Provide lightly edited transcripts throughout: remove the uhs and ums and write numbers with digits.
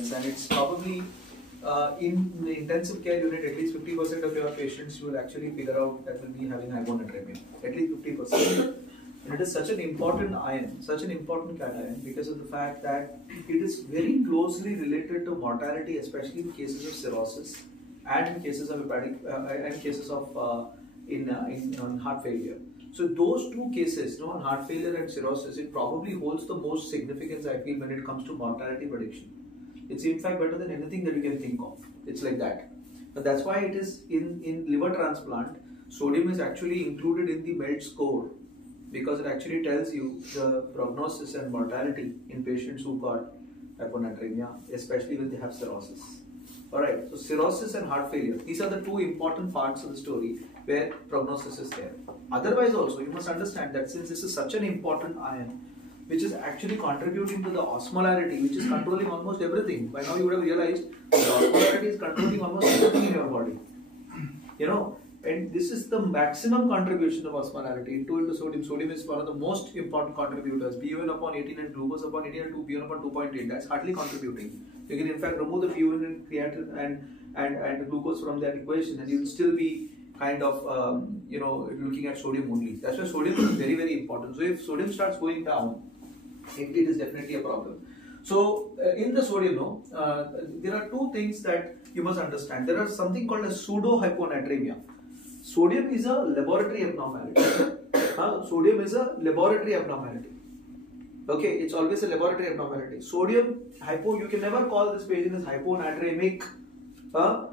ions, and it's probably in the intensive care unit, at least 50% of your patients you will actually figure out that will be having hyponatremia. At least 50%. And it is such an important ion, such an important cation, because of the fact that it is very closely related to mortality, especially in cases of cirrhosis and in cases of hepatic and cases of in heart failure. So those two cases, on heart failure and cirrhosis, it probably holds the most significance, I feel, when it comes to mortality prediction. It's in fact better than anything that you can think of. It's like that. But that's why it is in liver transplant, sodium is actually included in the MELD score, because it actually tells you the prognosis and mortality in patients who got hyponatremia, especially when they have cirrhosis. Alright, so cirrhosis and heart failure, these are the two important parts of the story where prognosis is there. Otherwise also, you must understand that since this is such an important ion, which is actually contributing to the osmolarity, which is controlling almost everything. By now you would have realized the osmolarity is controlling almost everything in your body. And this is the maximum contribution of osmolarity into sodium. Sodium is one of the most important contributors. BUN upon 18 and glucose upon 18 and BUN upon 2.8. That's hardly contributing. You can in fact remove the BUN and creatinine and glucose from that equation, and you'll still be kind of looking at sodium only. That's why sodium is very, very important. So if sodium starts going down, it is definitely a problem. So in the sodium, there are two things that you must understand. There is something called a pseudo hyponatremia. Sodium is a laboratory abnormality. Sodium is a laboratory abnormality. Okay, it's always a laboratory abnormality. Sodium hypo, you can never call this patient as hyponatremic.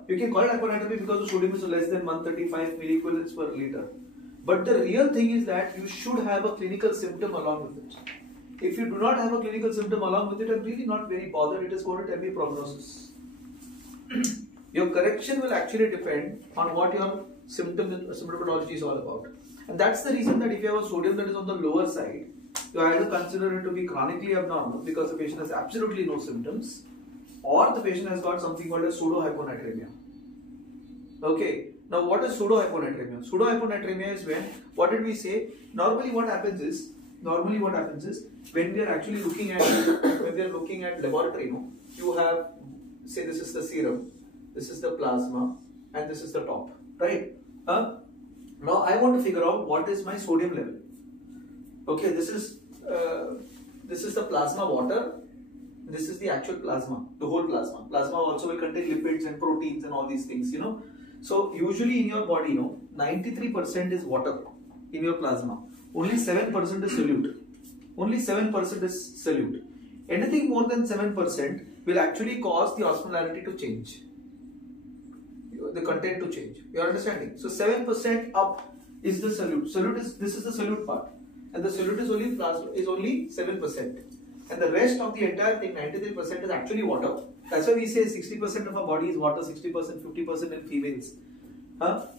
You can call it hyponatremic because the sodium is less than 135 milliequivalents per liter. But the real thing is that you should have a clinical symptom along with it. If you do not have a clinical symptom along with it, I'm really not very bothered. It is going to tell me prognosis. Your correction will actually depend on what your symptomatology is all about. And that's the reason that if you have a sodium that is on the lower side, you either consider it to be chronically abnormal because the patient has absolutely no symptoms, or the patient has got something called a pseudo-hyponatremia. Okay, now what is pseudo-hyponatremia? Pseudo-hyponatremia is when, what did we say? Normally what happens is when we are actually looking at laboratory, you have, say this is the serum, this is the plasma, and this is the top, right? Now I want to figure out what is my sodium level. Okay, this is the plasma water. This is the actual plasma, the whole plasma. Plasma also will contain lipids and proteins and all these things, So usually in your body, 93% is water in your plasma. Only 7% is solute. Only 7% is solute. Anything more than 7% will actually cause the osmolarity to change, the content to change. You are understanding? So 7% up is the solute. This is the solute part, and the solute is only plasma is only 7%, and the rest of the entire thing, 93%, is actually water. That's why we say 60% of our body is water, 60%, 50% in females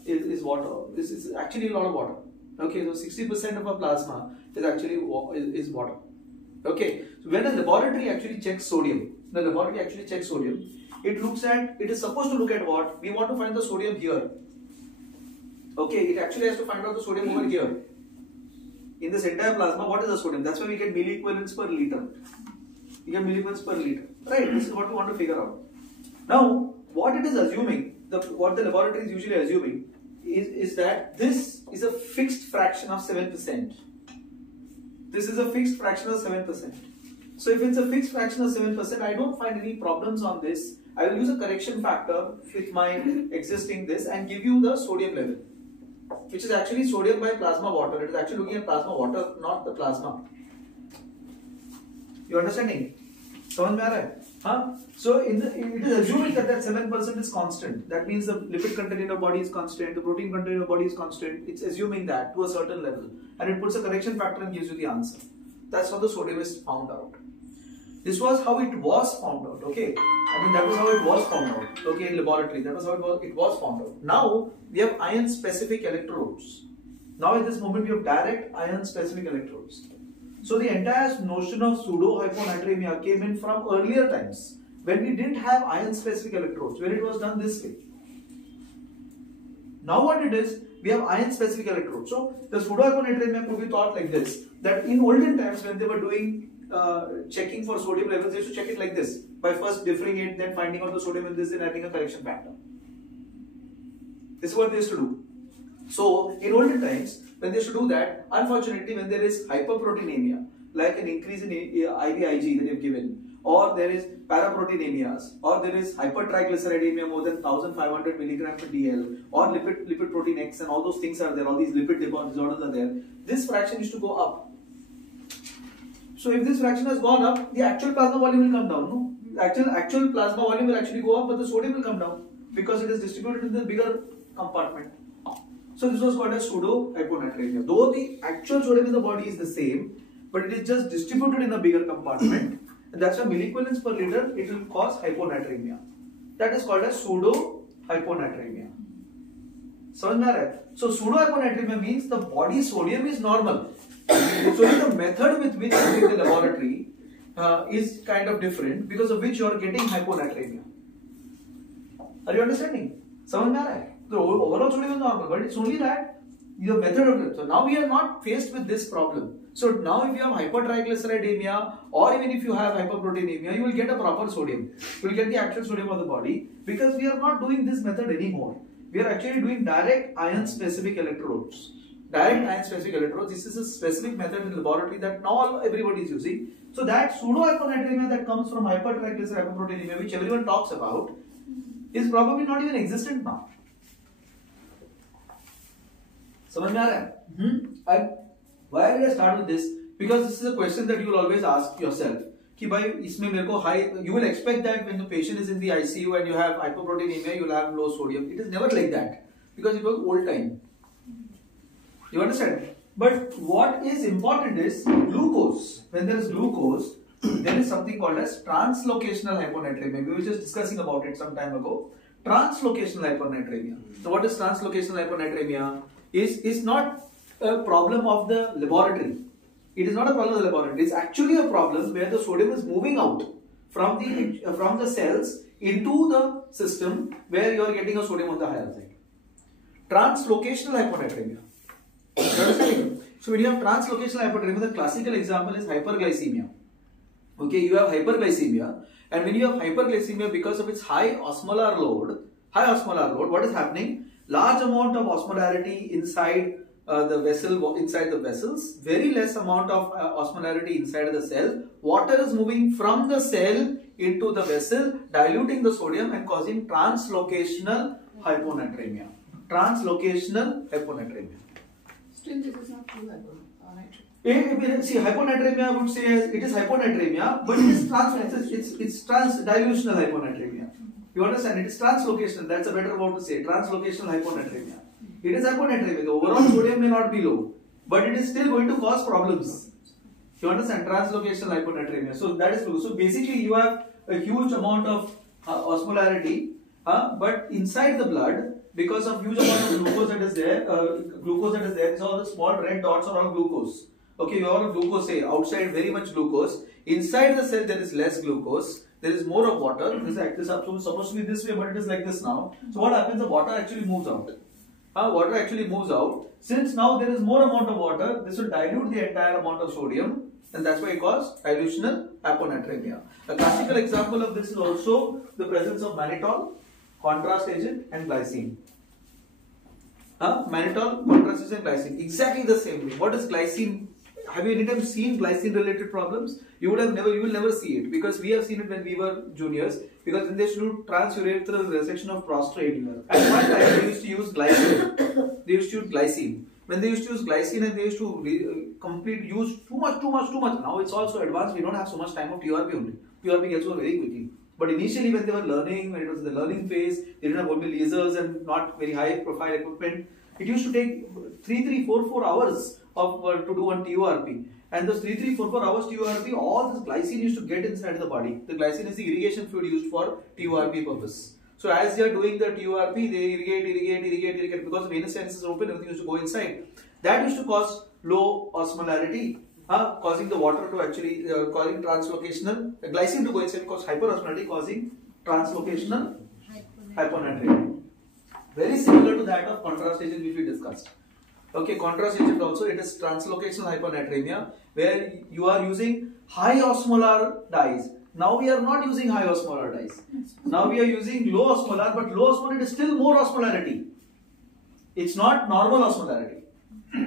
is water. This is actually a lot of water. Okay, so 60% of our plasma is actually is water. Okay, so when a laboratory actually checks sodium, it is supposed to look at what? We want to find the sodium here. Okay, it actually has to find out the sodium over here. In this entire plasma, what is the sodium? That's why we get milliequivalents per liter. Right, this is what we want to figure out. Now, what it is assuming, what the laboratory is usually assuming, is that this is a fixed fraction of 7%. This is a fixed fraction of 7%. So if it's a fixed fraction of 7%, I don't find any problems on this. I will use a correction factor with my existing this and give you the sodium level, which is actually sodium by plasma water. It is actually looking at plasma water, not the plasma. You understanding? समझ में आ रहा है? So it is assuming that 7% is constant. That means the lipid content in your body is constant, the protein content in your body is constant. It's assuming that to a certain level, and it puts a correction factor and gives you the answer. That's how the sodium is found out. This was how it was found out. Okay, that was how it was found out. Okay, in laboratory, that was how it was found out. Now we have ion-specific electrodes. Now at this moment we have direct ion-specific electrodes. So the entire notion of pseudo-hyponatremia came in from earlier times when we didn't have ion-specific electrodes, when it was done this way. Now what it is, we have ion-specific electrodes. So the pseudo-hyponatremia could be thought like this, that in olden times when they were doing checking for sodium levels, they used to check it like this. by first differing it, then finding out the sodium in this and adding a correction factor. This is what they used to do. So in olden times, when they used to do that, unfortunately, when there is hyperproteinemia, like an increase in IVIG that they've given, or there is paraproteinemias, or there is hypertriglyceridemia more than 1500 milligram per DL, or lipid protein X, and all those things are there, all these lipid disorders are there, this fraction used to go up. So if this fraction has gone up, the actual plasma volume will come down. No? Actual plasma volume will actually go up, but the sodium will come down because it is distributed in the bigger compartment. So this was called as pseudo hyponatremia. Though the actual sodium in the body is the same, but it is just distributed in a bigger compartment. And that's why milliequivalents per liter, it will cause hyponatremia. That is called as pseudo hyponatremia. So pseudo hyponatremia means the body sodium is normal. So the method with which you do in the laboratory is kind of different, because of which you are getting hyponatremia. Are you understanding? The overall sodium is normal, but it's only that the method of it. So now we are not faced with this problem. So now if you have hypertriglyceridemia, or even if you have hyperproteinemia, you will get a proper sodium. You will get the actual sodium of the body, because we are not doing this method anymore. We are actually doing direct ion specific electrodes. Direct ion specific electrodes. This is a specific method in the laboratory that now everybody is using. So that pseudo hyponatremia that comes from hypertriglyceridemia, hyperproteinemia, which everyone talks about, is probably not even existent now. समझ में आ रहा है? Why did I start with this? Because this is a question that you will always ask yourself. कि भाई इसमें मेरे को high, you will expect that when the patient is in the ICU and you have hypoproteinemia, you will have low sodium. It is never like that, because it was old time. You understand? But what is important is glucose. When there is glucose, there is something called as translocational hyponatremia. We were just discussing about it some time ago. Translocational hyponatremia. So what is translocational hyponatremia? Is not a problem of the laboratory. It is not a problem of the laboratory. It is actually a problem where the sodium is moving out from the cells into the system, where you are getting a sodium on the higher side. Translocational hyponatremia. So when you have translocational hyponatremia, the classical example is hyperglycemia. Okay, you have hyperglycemia, and when you have hyperglycemia because of its high osmolar load, what is happening? Large amount of osmolarity inside the vessels, very less amount of osmolarity inside the cell. Water is moving from the cell into the vessel, diluting the sodium and causing translocational hyponatremia. Translocational hyponatremia. Still, this is not true hyponatremia. See, hyponatremia, I would say it is hyponatremia, but it's transdilutional hyponatremia. You understand? It is translocational. That's a better word to say. Translocational hyponatremia. It is hyponatremia. The overall sodium may not be low, but it is still going to cause problems. You understand? Translocational hyponatremia. So that is true. So basically, you have a huge amount of osmolarity, but inside the blood, because of huge amount of glucose that is there, these all the small red dots are all glucose. Okay, you have glucose, say outside very much glucose. Inside the cell there is less glucose. There is more of water. This is supposed to be this way, but it is like this now. So what happens? The water actually moves out. Water actually moves out. Since now there is more amount of water, this will dilute the entire amount of sodium, and that's why it causes dilutional hyponatremia. A classical example of this is also the presence of mannitol, contrast agent, and glycine. Mannitol, contrast agent, glycine. Exactly the same way. What is glycine? Have you any time seen glycine related problems? You will never see it, because we have seen it when we were juniors, because when they used to do transurethral resection of prostate, at one time they used to use glycine. They used to use glycine. When they used to use glycine and they used to use too much. Now it's also advanced, we don't have so much time of TURP only. TURP gets over very quickly. But initially when they were learning, when it was the learning phase, they didn't have only lasers and not very high profile equipment. It used to take 4 hours to do one TURP. And those 4 hours TURP, all this glycine used to get inside the body. The glycine is the irrigation fluid used for TURP purpose. So as they are doing the TURP, they irrigate, because the venous sinus is open, everything used to go inside. That used to cause low osmolarity, causing the water to actually, causing translocational, glycine to go inside, cause hyperosmolarity, causing translocational hyponatremia. Very similar to that of contrast agent which we discussed. Okay, contrast agent also, it is translocational hyponatremia, where you are using high osmolar dyes. Now we are not using high osmolar dyes. Now we are using low osmolar, but low osmolar is still more osmolarity. It's not normal osmolarity.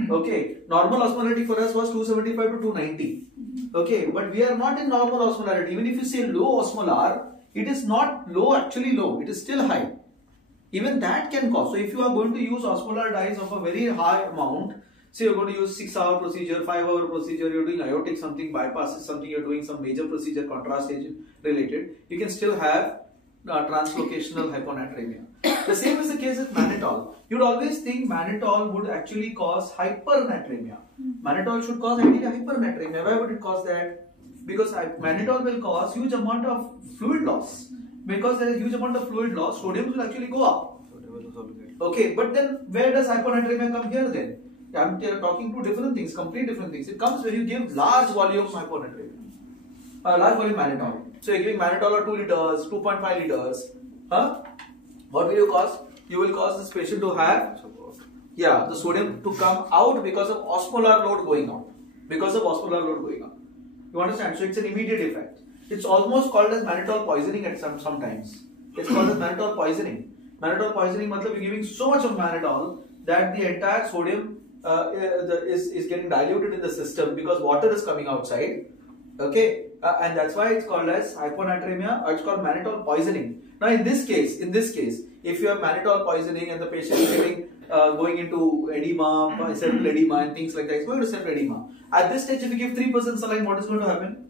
Okay, normal osmolarity for us was 275 to 290. Okay, but we are not in normal osmolarity. Even if you say low osmolar, it is not low, actually low. It is still high. Even that can cause. So if you are going to use osmolar dyes of a very high amount, say you're going to use 6-hour procedure, 5-hour procedure, you're doing aortic something, bypasses something, you're doing some major procedure, contrast agent related, you can still have translocational hyponatremia. The same is the case with mannitol. You'd always think mannitol would actually cause hypernatremia. Mannitol should cause actually hypernatremia. Why would it cause that? Because mannitol will cause huge amount of fluid loss. Because there is huge amount of fluid loss, sodium will actually go up. Okay, but then where does hyponatremia come here then? I'm talking two different things, complete different things. It comes when you give large volume hyponatremia, large volume mannitol. So you're giving mannitol of 2 liters, 2.5 liters. What will you cause? You will cause this patient to have, the sodium to come out because of osmolar load going out. Because of osmolar load going out. You understand? So it's an immediate effect. It's almost called as mannitol poisoning at sometimes. It's called as mannitol poisoning. Mannitol poisoning means you're giving so much of mannitol that the entire sodium is getting diluted in the system because water is coming outside. Okay, and that's why it's called as hyponatremia, or it's called mannitol poisoning. Now in this case, if you have mannitol poisoning and the patient is getting going into edema, septal edema and things like that, it's going to septal edema. At this stage, if you give 3% saline, what is going to happen?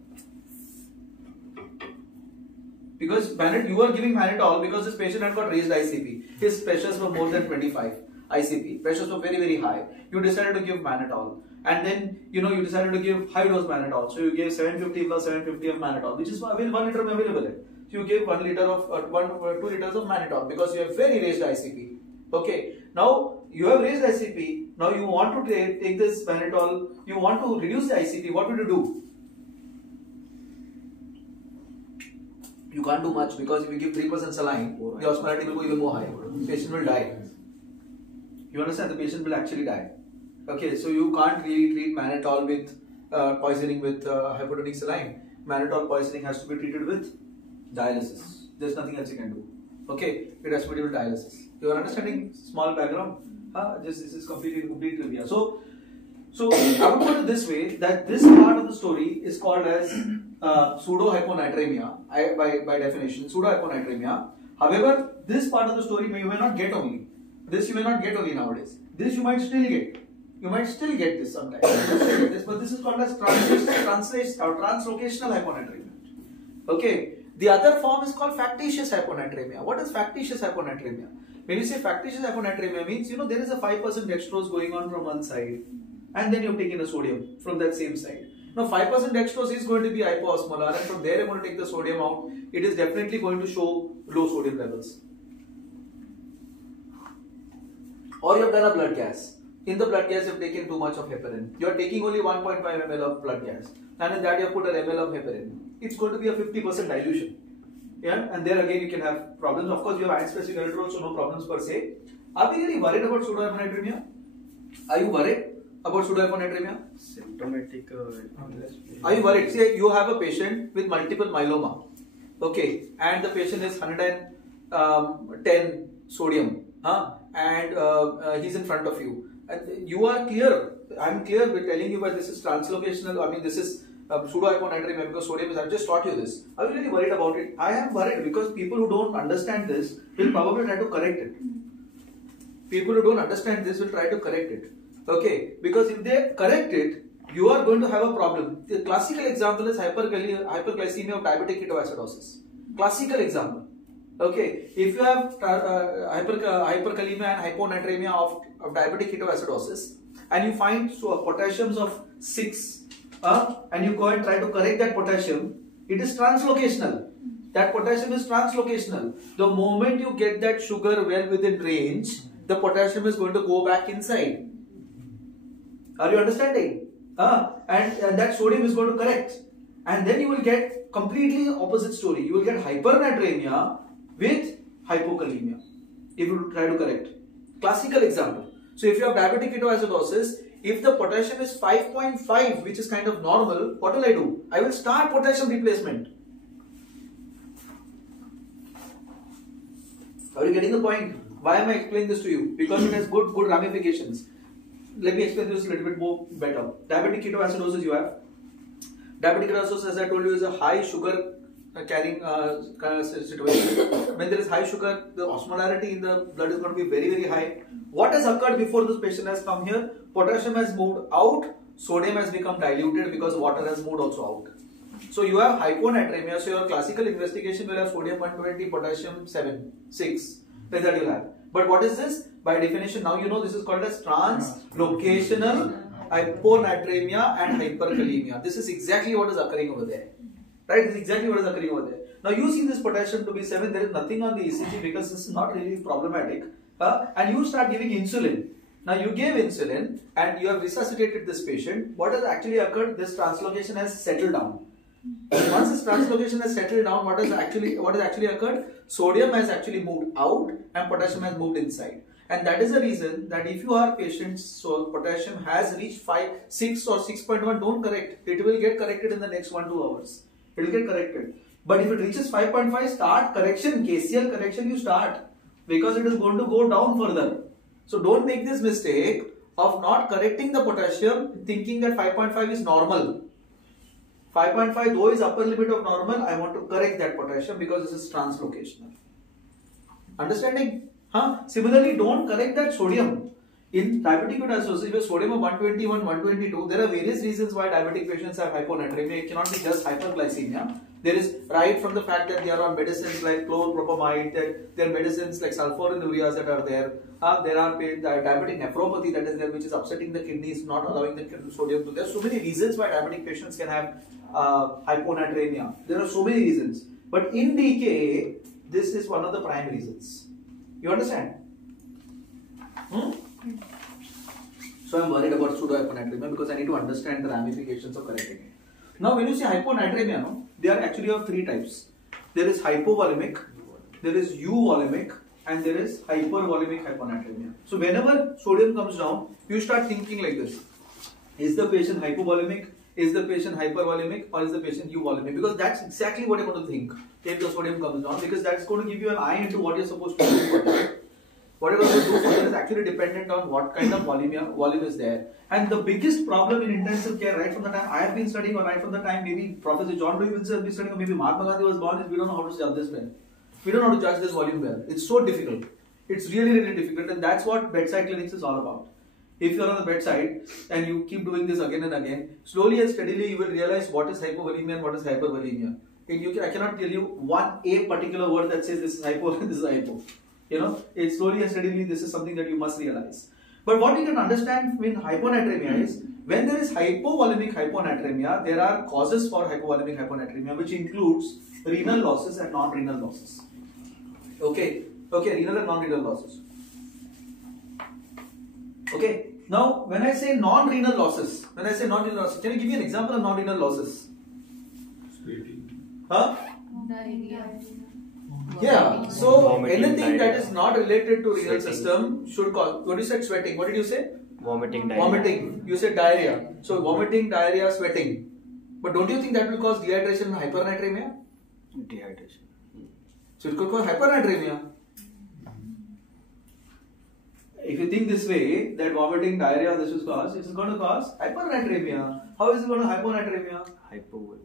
Because you are giving mannitol because this patient had got raised ICP. His pressures were more than 25 ICP. Pressures were very, very high. You decided to give mannitol. And then, you decided to give high dose mannitol. So you gave 750 plus 750 of mannitol, which is 1 liter available. So you gave 1 liter of 2 liters of mannitol because you have very raised ICP. Okay. Now you have raised ICP. Now you want to take this mannitol. You want to reduce the ICP. What would you do? You can't do much because if you give 3% saline, the osmolarity will go even more high. The patient will die. You understand? The patient will actually die. Okay, so you can't really treat mannitol with poisoning with hypotonic saline. Mannitol poisoning has to be treated with dialysis. There's nothing else you can do. Okay, it has to be with dialysis. You are understanding? Small background. This is completely clear. So I would put it this way, that this part of the story is called as pseudo-hyponatremia by definition, pseudo-hyponatremia. However, this part of the story you may not get only. This you may not get only nowadays. This you might still get. You might still get this sometimes. But this is called as translocational hyponatremia. Okay. The other form is called factitious hyponatremia. What is factitious hyponatremia? When you say factitious hyponatremia means, there is a 5% dextrose going on from one side and then you've taken a sodium from that same side. Now 5% dextrose is going to be hypoosmolar and from there I'm going to take the sodium out. It is definitely going to show low sodium levels. Or you have done a blood gas. In the blood gas you have taken too much of heparin. You are taking only 1.5 ml of blood gas and in that you have put an ml of heparin. It's going to be a 50% dilution. Yeah, and there again you can have problems. Of course you have iron-specific electrodes, so no problems per se. Are we really worried about pseudohyponatremia? Are you worried about pseudohyponatremia? Symptomatic. Are you worried? See, you have a patient with multiple myeloma. Okay, and the patient is 110 sodium. And he's in front of you. And you are clear. I'm clear with telling you that this is translocational. I mean, this is pseudohyponatremia because sodium is. I've just taught you this. Are you really worried about it? I am worried because people who don't understand this will probably try to correct it. People who don't understand this will try to correct it. Okay, because if they correct it, you are going to have a problem. The classical example is hyperglycemia of diabetic ketoacidosis. Classical example. Okay, if you have hyperkalemia and hyponatremia of diabetic ketoacidosis and you find potassiums of 6 and you go and try to correct that potassium, it is translocational. That potassium is translocational. The moment you get that sugar well within range, the potassium is going to go back inside. Are you understanding? And that sodium is going to correct. And then you will get completely opposite story. You will get hypernatremia with hypokalemia if you try to correct. Classical example. So if you have diabetic ketoacidosis, if the potassium is 5.5, which is kind of normal, what will I do? I will start potassium replacement. Are you getting the point? Why am I explaining this to you? Because it has good ramifications. Let me explain this a little bit more better. Diabetic ketoacidosis you have. Diabetic ketoacidosis, as I told you, is a high sugar carrying situation. When there is high sugar, the osmolarity in the blood is going to be very, very high. What has occurred before this patient has come here? Potassium has moved out, sodium has become diluted because water has moved also out. So you have hyponatremia. So your classical investigation will have sodium 120, potassium 6. Like that you'll have. But what is this? By definition, now you know this is called as translocational hyponatremia and hyperkalemia. This is exactly what is occurring over there. Right? This is exactly what is occurring over there. Now you see this potassium to be 7. There is nothing on the ECG because this is not really problematic. And you start giving insulin. Now you gave insulin and you have resuscitated this patient. What has actually occurred? This translocation has settled down. Once this translocation has settled down, what has actually occurred? Sodium has actually moved out and potassium has moved inside. And that is the reason that if you are patients, so potassium has reached 6 or 6.1, don't correct. It will get corrected in the next 1-2 hours. It will get corrected. But if it reaches 5.5, start correction, KCL correction you start. Because it is going to go down further. So don't make this mistake of not correcting the potassium thinking that 5.5 is normal. 5.5 though is upper limit of normal, I want to correct that potassium because this is translocational. Understanding? Similarly, don't correct that sodium. In diabetic ketoacidosis with sodium of 121, 122, there are various reasons why diabetic patients have hyponatremia. It cannot be just hyperglycemia. There is right from the fact that they are on medicines like chloropropamide, that there are medicines like sulfonylureas that are there. There are diabetic nephropathy that is there, which is upsetting the kidneys, not allowing the sodium to. There are so many reasons why diabetic patients can have hyponatremia. There are so many reasons. But in DKA, this is one of the prime reasons. You understand? So I am worried about pseudohyponatremia because I need to understand the ramifications of correcting it. Now when you say hyponatremia, no, there are actually of 3 types. There is hypovolemic, there is euvolemic, and there is hypervolemic hyponatremia. So whenever sodium comes down, you start thinking like this. Is the patient hypovolemic? Is the patient hypervolemic? Or is the patient euvolemic? Because that's exactly what you're going to think if the sodium comes down, because that's going to give you an eye into what you're supposed to do for that. What you're going to do for that is actually dependent on what kind of volume is there. And the biggest problem in intensive care, right from the time I have been studying, or right from the time maybe Professor John Dewey has been studying, or maybe Mahatma Gandhi was born, is we don't know how to judge this well. We don't know how to judge this volume well. It's so difficult. It's really, really difficult, and that's what bedside clinics is all about. If you're on the bedside and you keep doing this again and again, slowly and steadily you will realize what is hypovolemia and what is hypervolemia. I cannot tell you a particular word that says this is hypo and this is hypo. You know, it's slowly and steadily this is something that you must realize. But what you can understand in hyponatremia is, when there is hypovolemic hyponatremia, there are causes for hypovolemic hyponatremia, which includes renal losses and non-renal losses. Okay, renal and non-renal losses. Okay, now when I say non-renal losses, can you give me an example of non-renal losses? Diarrhea. Yeah, so anything that is not related to renal system should cause. What you said, sweating. What did you say? Vomiting, diarrhea. Vomiting. You said diarrhea. So vomiting, diarrhea, sweating. But don't you think that will cause dehydration and hypernatremia? Dehydration. So it could cause hypernatremia. If you think this way, that vomiting, diarrhea, this is cause, it is going to cause hypernatremia. How is it going to hyponatremia? Hypovolemia.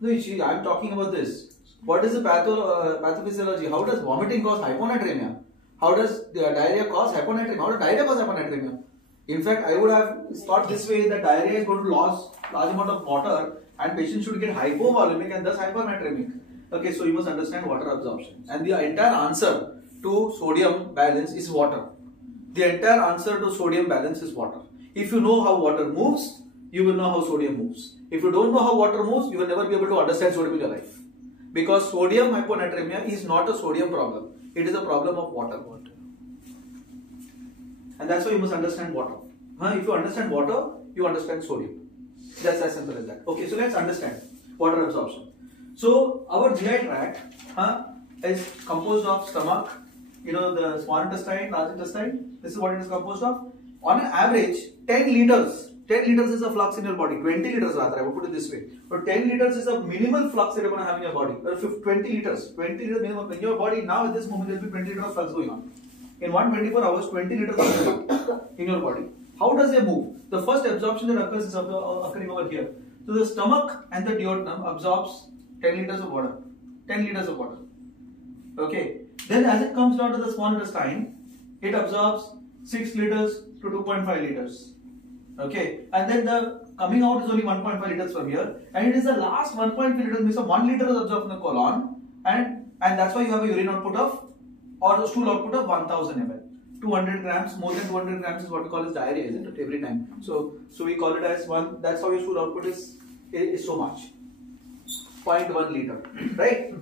No, I am talking about this. What is the pathophysiology? How does vomiting cause hyponatremia? How does diarrhea cause hyponatremia? How does diarrhea cause hyponatremia? In fact, I would have thought this way, that diarrhea is going to lose large amount of water and patients should get hypovolemic and thus hypernatremic. Okay, so you must understand water absorption. And the entire answer to sodium balance is water. The entire answer to sodium balance is water. If you know how water moves, you will know how sodium moves. If you don't know how water moves, you will never be able to understand sodium in your life. Because sodium hyponatremia is not a sodium problem. It is a problem of water. And that's why you must understand water. If you understand water, you understand sodium. That's as simple as that. Okay, so let's understand water absorption. So our GI tract is composed of stomach, the small intestine, large intestine. This is what it is composed of. On an average, 10 liters 10 liters is a flux in your body. 20 liters rather, I would put it this way. But 10 liters is a minimal flux that you're going to have in your body. Or 20 liters. 20 liters minimum in your body. Now at this moment there will be 20 liters of flux going on. In 124 hours, 20 liters of in your body. How does they move? The first absorption that occurs is occurring over here. So the stomach and the duodenum absorbs 10 liters of water. 10 liters of water. Okay. Then as it comes down to the small intestine, it absorbs 6 liters to 2.5 liters. Okay. And then the coming out is only 1.5 liters from here. And it is the last 1.5 liters, means 1 liter is absorbed from the colon. And that's why you have a urine output of, or the stool output of 1000 ml. 200 grams, more than 200 grams is what we call as diarrhea, isn't it? Every time. So we call it as one, that's how your stool output is so much. 0.1 liter. Right?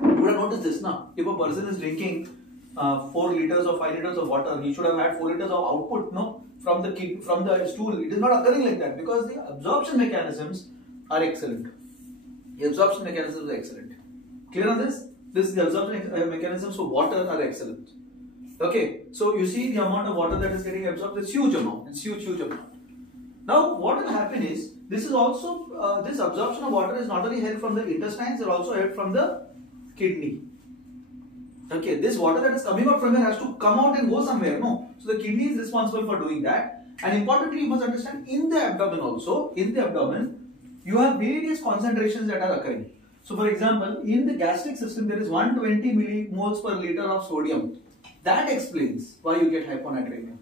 You would have noticed this now. If a person is drinking 4 liters or 5 liters of water, he should have had 4 liters of output, no? From the stool. It is not occurring like that because the absorption mechanisms are excellent. The absorption mechanisms are excellent. Clear on this? This is the absorption mechanisms for water are excellent. Okay, so you see the amount of water that is getting absorbed, it's huge amount. It's huge amount. Now, what will happen is, this is also, this absorption of water is not only helped from the intestines, it also helped from the kidney. Okay, this water that is coming out from here has to come out and go somewhere, no? So the kidney is responsible for doing that. And importantly, you must understand, in the abdomen also, you have various concentrations that are occurring. So for example, in the gastric system, there is 120 millimoles per liter of sodium. That explains why you get hyponatremia.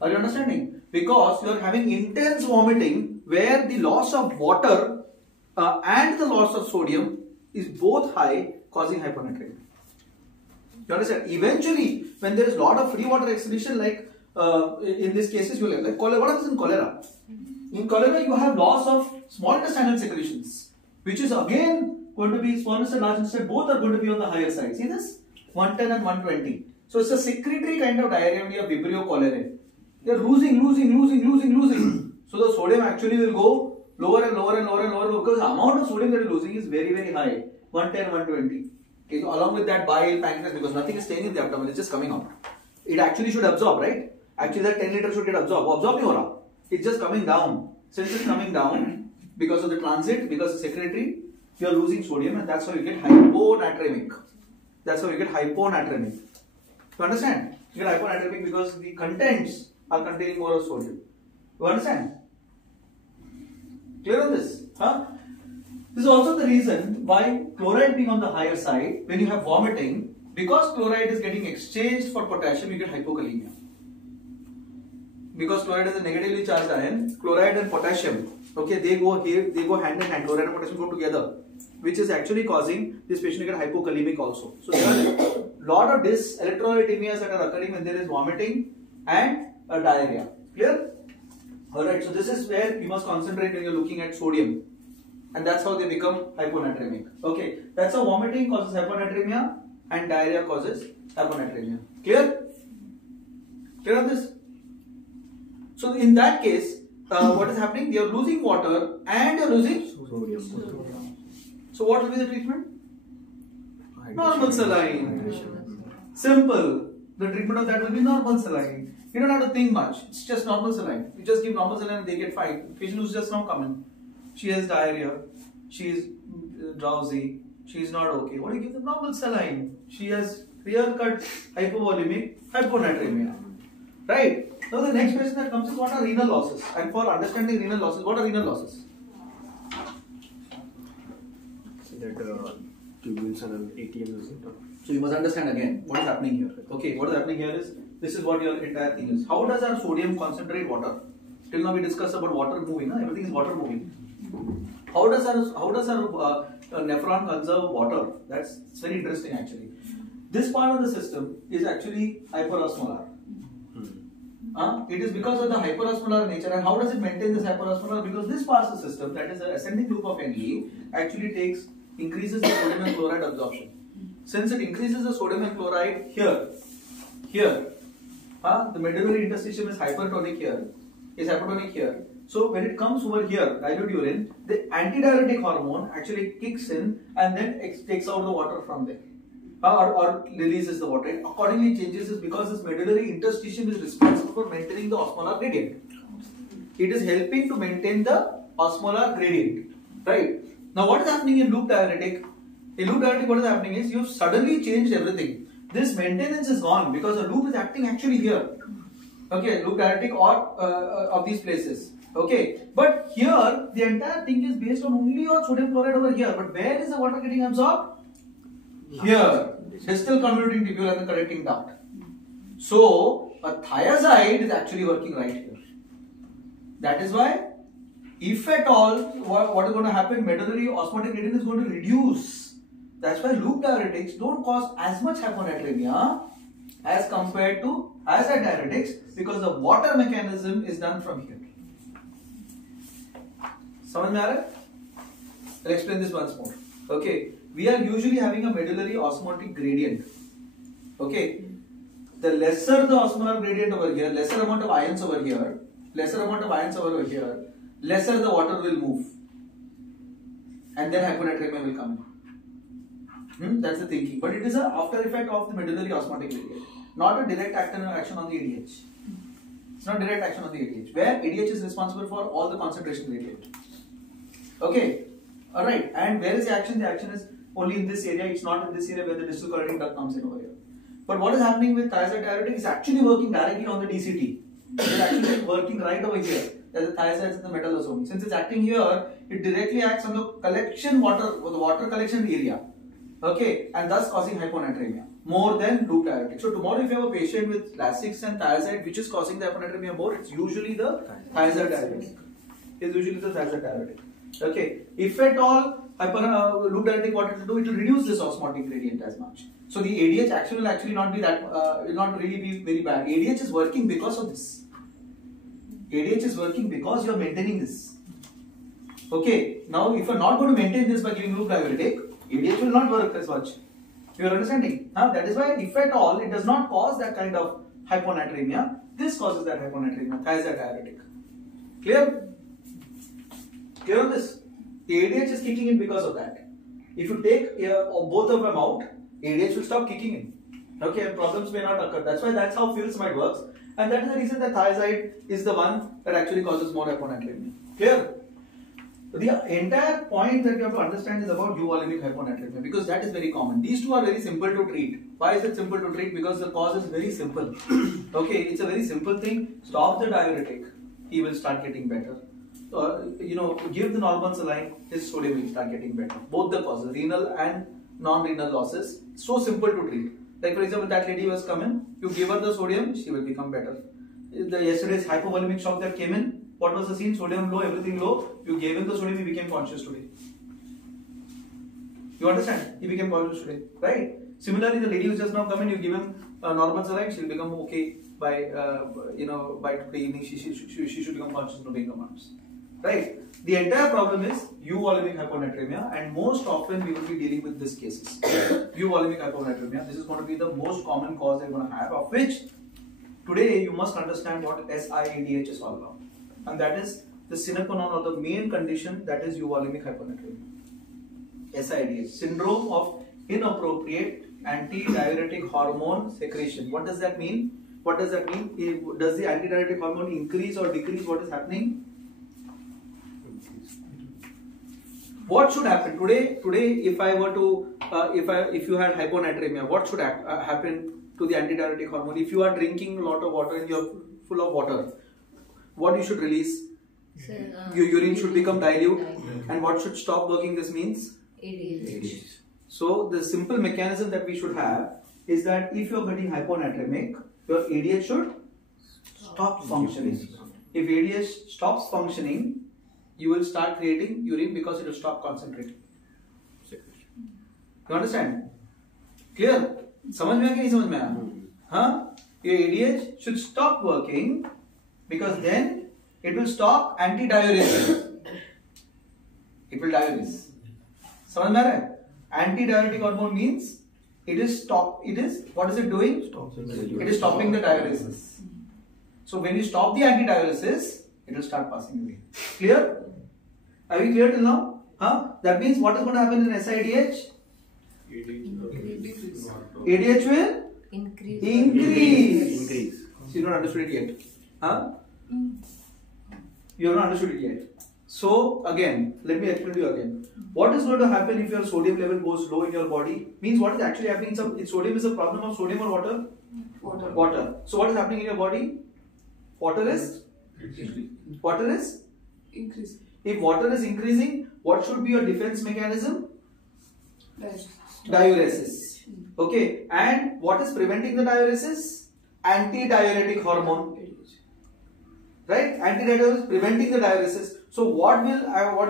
Are you understanding? Because you are having intense vomiting where the loss of water and the loss of sodium is both high, causing hyponatremia. You understand? Eventually, when there is a lot of free water excretion, like in these cases, you will have like cholera. What happens in cholera? In cholera, you have loss of small intestinal secretions, which is again going to be small intestine, large intestine, both are going to be on the higher side. See this? 110 and 120. So it's a secretory kind of diarrhea when you have Vibrio cholerae. They are losing. So the sodium actually will go lower and lower because the amount of sodium that you are losing is very, very high. 110, 120. Okay, so along with that bile, pancreas, because nothing is staying in the abdomen, it's just coming out. It actually should absorb, right? Actually that 10 liters should get absorbed. Absorb nahi ho raha. It's just coming down. Since it's coming down, because of the transit, because of secretory, you are losing sodium and that's how you get hyponatremic. That's how you get hyponatremic. You understand? You get hyponatremic because the contents are containing more of sodium. You understand? Clear on this? Huh? This is also the reason why chloride being on the higher side, when you have vomiting, because chloride is getting exchanged for potassium, you get hypokalemia. Because chloride is a negatively charged ion, chloride and potassium, okay, they go hand in hand, chloride and potassium go together, which is actually causing this patient to get hypokalemic also. So there are a lot of electrolytemias that are occurring when there is vomiting and diarrhea. Clear? Alright, so this is where you must concentrate when you are looking at sodium. And that's how they become hyponatremic. Okay, that's how vomiting causes hyponatremia and diarrhea causes hyponatremia. Clear? Clear on this? So in that case, what is happening? You are losing water and you are losing sodium. So what will be the treatment? Normal saline. Simple. The treatment of that will be normal saline. You don't have to think much. It's just normal saline. You just give normal saline and they get fine. The patient who's just now coming. She has diarrhea. She is drowsy. She is not okay. What do you give them? Normal saline. She has clear-cut hypovolemic hyponatremia. Right? Now the next question that comes is what are renal losses? And for understanding renal losses, what are renal losses? So that tubules and ATMs. So you must understand again what is happening here. Okay, what is happening here is this is what your entire thing is. How does our sodium concentrate water? Till now we discussed about water moving. Huh? Everything is water moving. How does our nephron conserve water? That's very interesting actually. This part of the system is actually hyperosmolar. It is because of the hyperosmolar nature. And how does it maintain this hyperosmolar? Because this part of the system, that is the ascending group of Na, actually increases the sodium and chloride absorption. Since it increases the sodium and chloride here, the medullary interstitium is hypertonic here. So when it comes over here, dilute urine, the antidiuretic hormone actually kicks in and then takes out the water from there. or releases the water. It accordingly changes is because this medullary interstitium is responsible for maintaining the osmolar gradient. It is helping to maintain the osmolar gradient, right? Now what is happening in loop diuretic? In loop diuretic, what is happening is you've suddenly changed everything. This maintenance is gone because the loop is acting actually here. Okay, loop diuretic or of these places. Okay, but here the entire thing is based on only on sodium chloride over here. But where is the water getting absorbed? Here, distal convoluting tubule and the collecting duct. So a thiazide is actually working right here. That is why, if at all, what is going to happen? Medullary osmotic gradient is going to reduce. That's why loop diuretics don't cause as much hyponatremia as compared to thiazide diuretics, because the water mechanism is done from here. समझ में आ रहा है? I'll explain this once more. Okay, we are usually having a medullary osmotic gradient. Okay, the lesser the osmolar gradient over here, lesser amount of ions over here, lesser amount of ions over here, lesser the water will move, and then hyponatremia will come in. That's the thinking. But it is an after effect of the medullary osmotic gradient, not a direct action on the ADH. It's not direct action on the ADH, where ADH is responsible for all the concentration gradient. Okay, alright, and where is the action? The action is only in this area, it's not in this area where the distal collecting duct comes in over here. But what is happening with thiazide diuretic is actually working directly on the DCT. It is actually working right over here. There's the thiazides in the metallosome. Since it's acting here, it directly acts on the collection water, the water collection area. Okay, and thus causing hyponatremia more than loop diuretic. So tomorrow if you have a patient with Lasix and thiazide which is causing the hyponatremia more, it's usually the thiazide diuretic. It's usually the thiazide diuretic. Okay, if at all loop diuretic what it will do, it will reduce this osmotic gradient as much. So the ADH action will actually not be that, will not really be very bad. ADH is working because of this. ADH is working because you are maintaining this. Okay, now if you are not going to maintain this by giving loop diuretic, ADH will not work as much. You are understanding? That is why if at all it does not cause that kind of hyponatremia, this causes that hyponatremia, thiazide diuretic. Clear? Clear on this? The ADH is kicking in because of that. If you take both of them out, ADH will stop kicking in. Okay, and problems may not occur. That's why that's how furosemide works, and that is the reason that thiazide is the one that actually causes more hyponatremia. Clear? The entire point that you have to understand is about euvolemic hyponatremia, because that is very common. These two are very simple to treat. Why is it simple to treat? Because the cause is very simple. Okay, it's a very simple thing. Stop the diuretic, he will start getting better. Give the normal saline, his sodium will start getting better. Both the causes, renal and non-renal losses, so simple to treat. Like for example, that lady was coming, you give her the sodium, she will become better. Yesterday's hypovolemic shock that came in, what was the scene? Sodium low, everything low. You gave him the sodium, he became conscious today. You understand? He became conscious today, right? Similarly, the lady who just now come in, you give him normal saline, she will become okay by by today evening. She should become conscious in obeying commands, right? The entire problem is euvolemic hyponatremia, and most often we will be dealing with these cases. Euvolemic hyponatremia. This is going to be the most common cause you're going to have, of which today you must understand what SIADH is all about. And that is the sine qua non or the main condition, that is euvolemic hyponatremia. SIADH, syndrome of inappropriate antidiuretic hormone secretion. What does that mean? What does that mean? Does the antidiuretic hormone increase or decrease? What is happening? What should happen today? If I were to, if you had hyponatremia, what should happen to the antidiuretic hormone? If you are drinking a lot of water and you're full of water, what you should release? Your urine should become dilute, and what should stop working? This means ADH. So the simple mechanism that we should have is that if you are getting hyponatremic, your ADH should stop functioning. If ADH stops functioning, you will start creating urine because it will stop concentrating. You understand? Clear? समझ में आ नहीं समझ में आया? Your ADH should stop working, because then it will stop antidiuresis. It will diurese. समझ में आ रहा है? Antidiuretic hormone means it is what is it doing? It is stopping the diuresis. So when you stop the antidiuresis, it will start passing away. Clear? Are we clear till now? That means what is going to happen in SIADH? Decrease. ADH will Increase. increase. So you don't understood it yet. Huh? You have not understood it yet. So again, let me explain to you again. What is going to happen if your sodium level goes low in your body? Means what is actually happening? Sodium is a problem of sodium or water? Water. Water. So what is happening in your body? Water is Increase. If water is increasing, what should be your defense mechanism? Diuresis. Diuresis. Okay. And what is preventing the diuresis? Anti-diuretic hormone. Right? Antidiuretic is preventing the diuresis. So what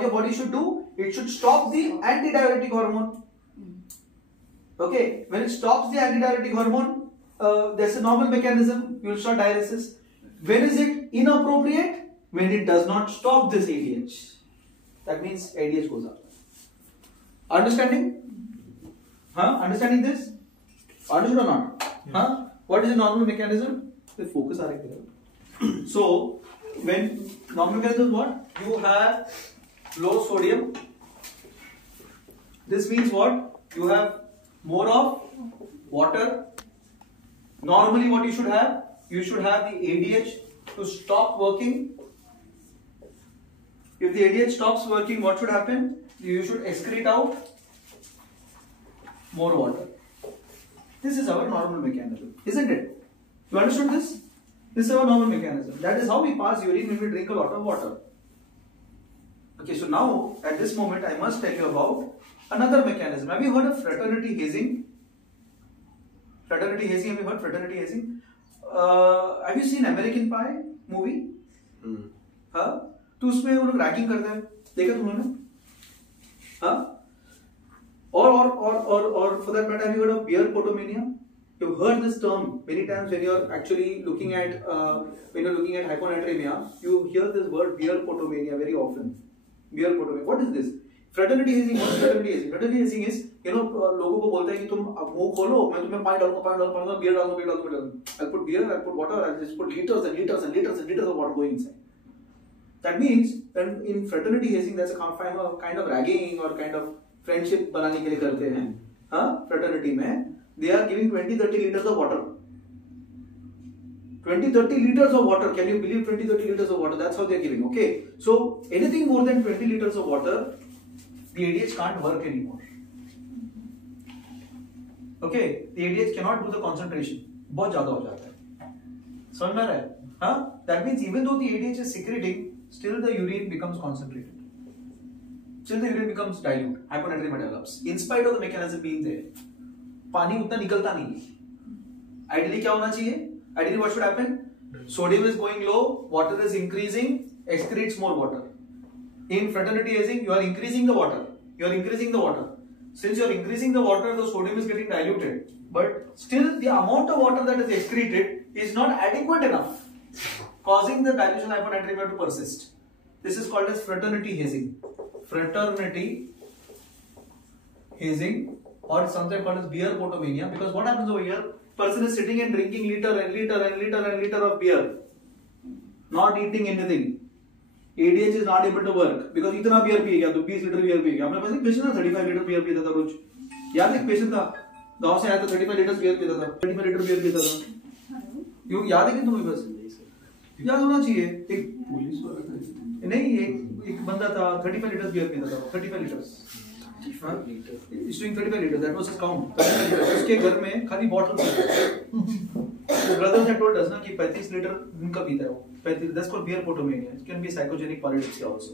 your body should do? It should stop the antidiuretic hormone. Okay. When it stops the antidiuretic hormone, there's a normal mechanism. You will stop diuresis. When is it inappropriate? When it does not stop this ADH. That means ADH goes up. Understanding? Huh? Understanding this? Understood or not? Yes. Huh? What is the normal mechanism? The focus are here. So, when normal mechanism is what? You have low sodium. This means what? You have more of water. Normally what you should have the ADH to stop working. If the ADH stops working, what should happen? You should excrete out more water. This is our normal mechanism, isn't it? You understood this? This is our normal mechanism. That is how we pass urine when we drink a lot of water. Okay, so now at this moment I must tell you about another mechanism. Have you heard of fraternity hazing? Fraternity hazing, have you heard fraternity hazing? Have you seen American Pie movie? हाँ? तो उसमें वो लोग ragging करते हैं, देखा तुमने? हाँ? Or for that matter, have you heard of beer potomania? You've heard this term many times when you're actually looking at hyponatremia. You hear this word beer potomania very often. Beer potomania. What is this? Fraternity hazing. What is fraternity hazing? Fraternity hazing is, लोगों को बोलता है कि तुम मुंह खोलो, मैं तुम्हें पानी डालूंगा, beer डालूंगा. I'll put beer, I'll put water, I'll just put liters and liters and liters and liters of water going inside. That means, in fraternity hazing, that's a kind of ragging or kind of friendship बनाने के लिए करते हैं. हाँ, fraternity में they are giving 20-30 liters of water. 20-30 liters of water. Can you believe 20-30 liters of water? That's how they are giving. Okay. So anything more than 20 liters of water, the ADH can't work anymore. Okay. The ADH cannot do the concentration. बहुत ज़्यादा हो जाता है. समझ में आ रहा है? हाँ? That means even though the ADH is secreting, still the urine becomes concentrated. Still the urine becomes dilute. Hyponatremia develops. In spite of the mechanism being there. पानी उतना निकलता नहीं है. Ideally क्या होना चाहिए? Ideally what should happen? Sodium is going low, water is increasing, excretes more water. In fraternity hazing, you are increasing the water. Since you are increasing the water, the sodium is getting diluted. But still the amount of water that is excreted is not adequate enough, causing the dilution hyponatremia to persist. This is called as fraternity hazing. Fraternity hazing, or sometimes called as beer potomania, because what happens over here? Person is sitting and drinking liter and liter and liter and liter of beer, not eating anything. ADH is not able to work because इतना beer P गया तो 20 litre beer P गया. आपने पास एक patient था 35 litre beer पीता था रोज. याद एक पेशेंट था गांव से आया था 35 लीटर beer पीता था. 35 लीटर beer पीता था. यो याद है कि तुम्हें बस याद होना चाहिए. एक पुलिस वाला नहीं, एक बंदा था 35 लीटर beer पीता था. 35 litre. He's doing 35 liters. That was his count. उसके घर में खाली बॉटल था. So brothers had told us ना कि 35 लीटर उनका पीता है वो. 35. That's called beer potomania. It can be psychogenic polydipsia also.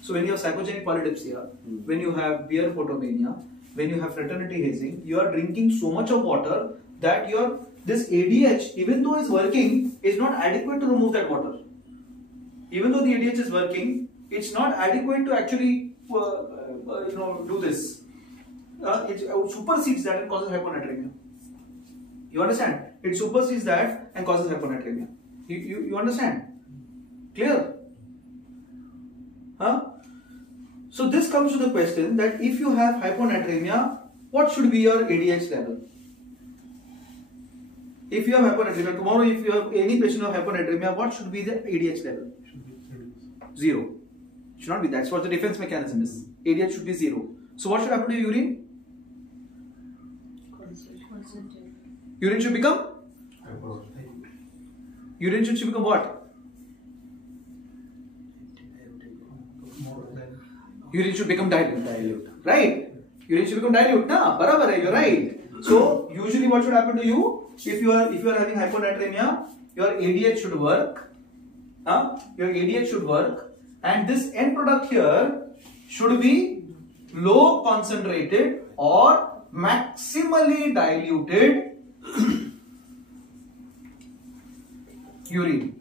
So when you have psychogenic polydipsia, when you have beer potomania, when you have fraternity hazing, you are drinking so much of water that this ADH, even though it's working, is not adequate to remove that water. Even though the ADH is working, it's not adequate to actually do this. It supersedes that and causes hyponatremia. You understand? It supersedes that and causes hyponatremia. You understand? Clear? Huh? So this comes to the question that if you have hyponatremia, what should be your ADH level? If you have hyponatremia, tomorrow if you have any patient of hyponatremia, what should be the ADH level? 0. Should not be. That's what the defense mechanism is. ADH should be 0. So what should happen to your urine? Urine should become? Urine should become what? Urine should become dilute. Right? Urine should become dilute. Na? Barabar hai, you're right. So usually what should happen to you? If you are having hyponatremia, your ADH should work. Your ADH should work, and this end product here should be low concentrated or maximally diluted urine.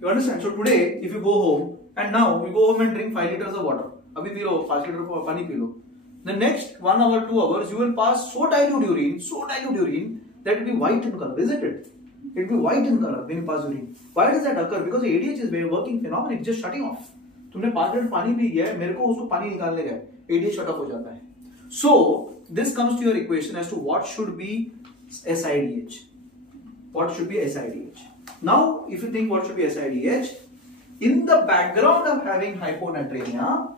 You understand? So today, if you go home, and now you go home and drink 5 liters of water. Abhi pee lo, 5 liters of pani pee lo. The next 1 hour, 2 hours, you will pass so dilute urine that it will be white in color, isn't it? It will be white in color when you pass urine. Why does that occur? Because the ADH is working phenomenon, it's just shutting off. तुमने 5 litre पानी P गया है, मेरे को उसको पानी निकालने गया, ADH shut off हो जाता है. So this comes to your equation as to what should be SIDH. What should be SIDH? Now, if you think what should be SIDH, in the background of having hyponatremia,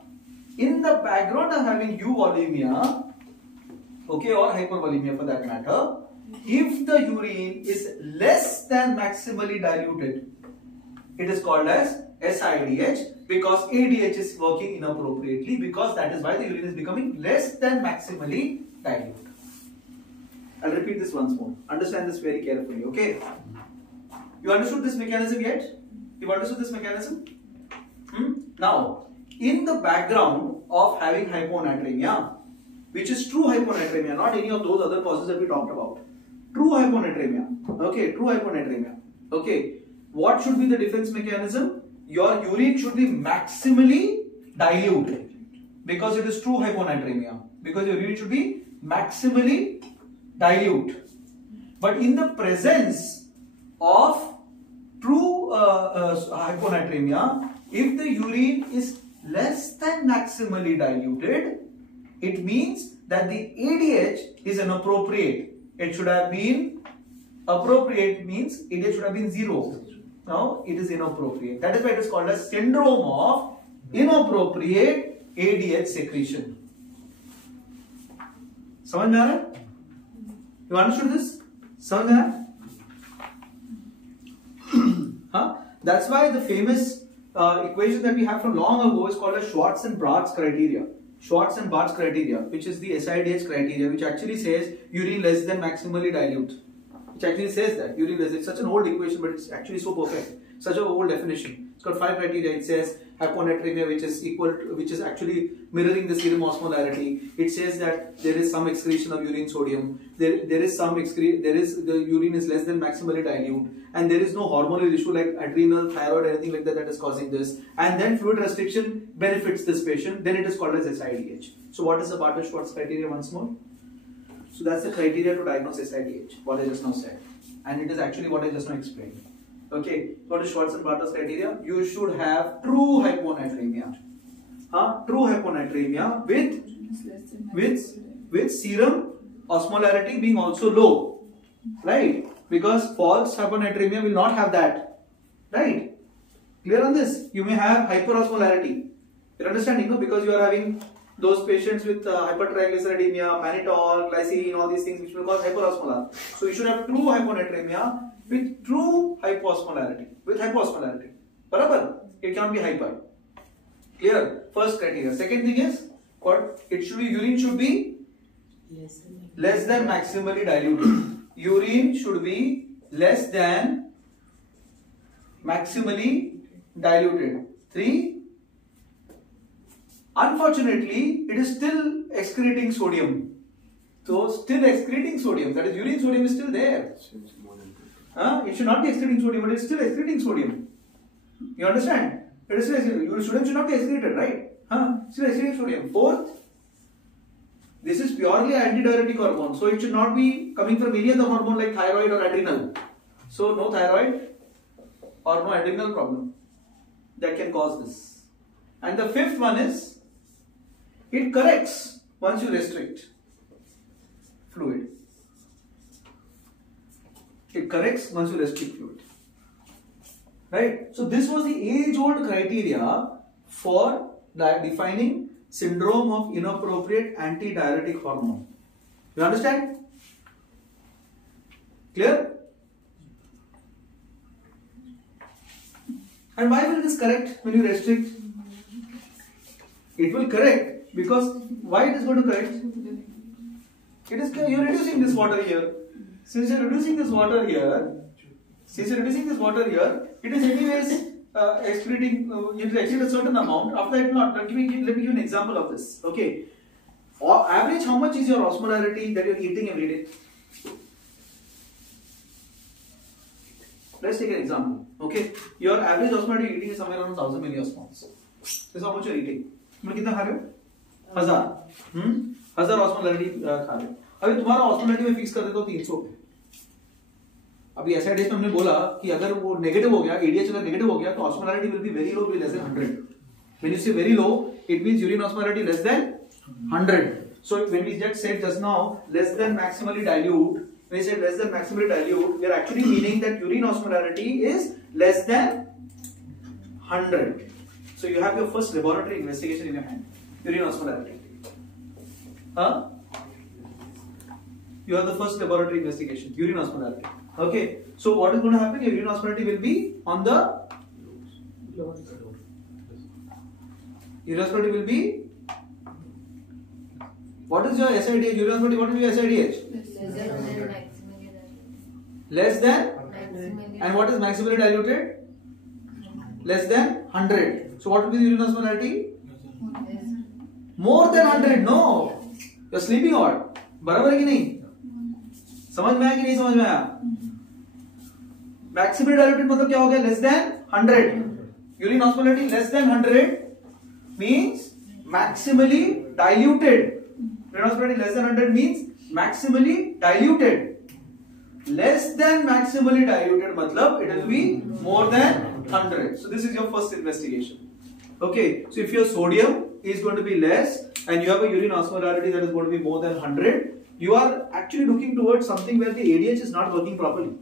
in the background of having euvolemia, okay, or hypervolemia for that matter, if the urine is less than maximally diluted, it is called as SIDH, because ADH is working inappropriately, because that is why the urine is becoming less than maximally diluted. I'll repeat this once more. Understand this very carefully, okay? You understood this mechanism yet? You understood this mechanism? Now, in the background of having hyponatremia, which is true hyponatremia, not any of those other causes that we talked about. True hyponatremia. Okay, true hyponatremia. Okay, what should be the defense mechanism? Your urine should be maximally diluted, because it is true hyponatremia. Because your urine should be maximally dilute. But in the presence of true hyponatremia, if the urine is less than maximally diluted, it means that the ADH is inappropriate. It should have been appropriate, means ADH should have been 0. Now it is inappropriate. That is why it is called as syndrome of inappropriate ADH secretion. समझ में आ रहा है? You understood this? समझ में आया? That's why the famous equation that we have from long ago is called as Schwarz and Bart's criteria. Schwarz and Bart's criteria, which is the SIDH criteria, which actually says urine less than maximally dilute. Which actually says that urine less. It's such an old equation, but it's actually so perfect. Such an old definition. It's got 5 criteria. It says hyponatremia, which is equal, which is actually mirroring the serum osmolarity. It says that there is some excretion of urine sodium. There is the urine is less than maximally dilute, and there is no hormonal issue like adrenal, thyroid, anything like that that is causing this. And then fluid restriction benefits this patient. Then it is called as SIDH. So what is the Bartter-Schwarz criteria once more? So that's the criteria to diagnose SIDH. What I just now said, and it is actually what I just now explained. Okay, what is Schwarz and Bartter's criteria? You should have true hyponatremia. True hyponatremia with serum osmolarity being also low, right? Because false hyponatremia will not have that, right? Clear on this? You may have hyperosmolarity. You're understanding, no? Because you are having those patients with hypertriglyceridemia, mannitol, glycine, all these things which will cause hyperosmolar. So you should have true hyponatremia with true hyposmolarity. With hyposmolarity. Barabar? It cannot be hyper. Clear? First criteria. Second thing is what? It should be, urine should be less than maximally diluted. Urine should be less than maximally diluted. 3. Unfortunately, it is still excreting sodium. So, still excreting sodium. That is, urine sodium is still there. It should not be excreting sodium, but it is still excreting sodium. You understand? It is still excreting. Sodium should not be excreted, right? Still excreting sodium. 4th, this is purely antidiuretic hormone. So, it should not be coming from any other hormone like thyroid or adrenal. So, no thyroid or no adrenal problem that can cause this. And the 5th one is, it corrects once you restrict fluid. It corrects once you restrict fluid. Right? So this was the age-old criteria for defining syndrome of inappropriate antidiuretic hormone. You understand? Clear? And why will this correct when you restrict? It will correct because why it is going to correct? It is you're reducing this water here. Since you're reducing this water here, it is anyways excreting. You exceed a certain amount. After that, not. Let me give you an example of this. Okay. Average, how much is your osmolarity that you're eating every day? Let's take an example. Okay, your average osmolarity you're eating is somewhere around 1000 milliosmoles. This is how much you're eating. तुम कितना खा रहे हो? 1000 osmolarity खा रहे हो. अभी तुम्हारा osmolarity में फिक्स कर देता हूँ 300 पे. अभी ऐसा डेज में हमने बोला कि अगर वो नेगेटिव हो गया, ADH अगर नेगेटिव हो गया तो osmolarity will be very low, will be less than 100. When you say very low, it means urine osmolarity less than 100. So when we just said just now less than maximally dilute, when we said less than maximally dilute, we are actually meaning that urine osmolarity is less than 100. So you have your first laboratory investigation in your hand. Urine osmolarity. Huh? You have the first laboratory investigation. Urine osmolarity. Okay. So what is going to happen? Your urine osmolarity will be on the urine osmolarity will be. What is your SIDH? Urine osmolarity. What is your SIDH? Less than. And what is maximally diluted? Less than 100. So what will be the urine osmolarity? More than 100. No. You're sleeping or what? बराबर है कि नहीं? समझ में आया कि नहीं समझ में आया? Maximally diluted मतलब क्या हो गया? Less than 100. Urine osmolarity less than 100 means maximally diluted. Urine osmolarity less than 100 means maximally diluted. Less than maximally diluted matlab it will be more than 100. So this is your first investigation. Okay, so if your sodium is going to be less and you have a urine osmolarity that is going to be more than 100, you are actually looking towards something where the ADH is not working properly.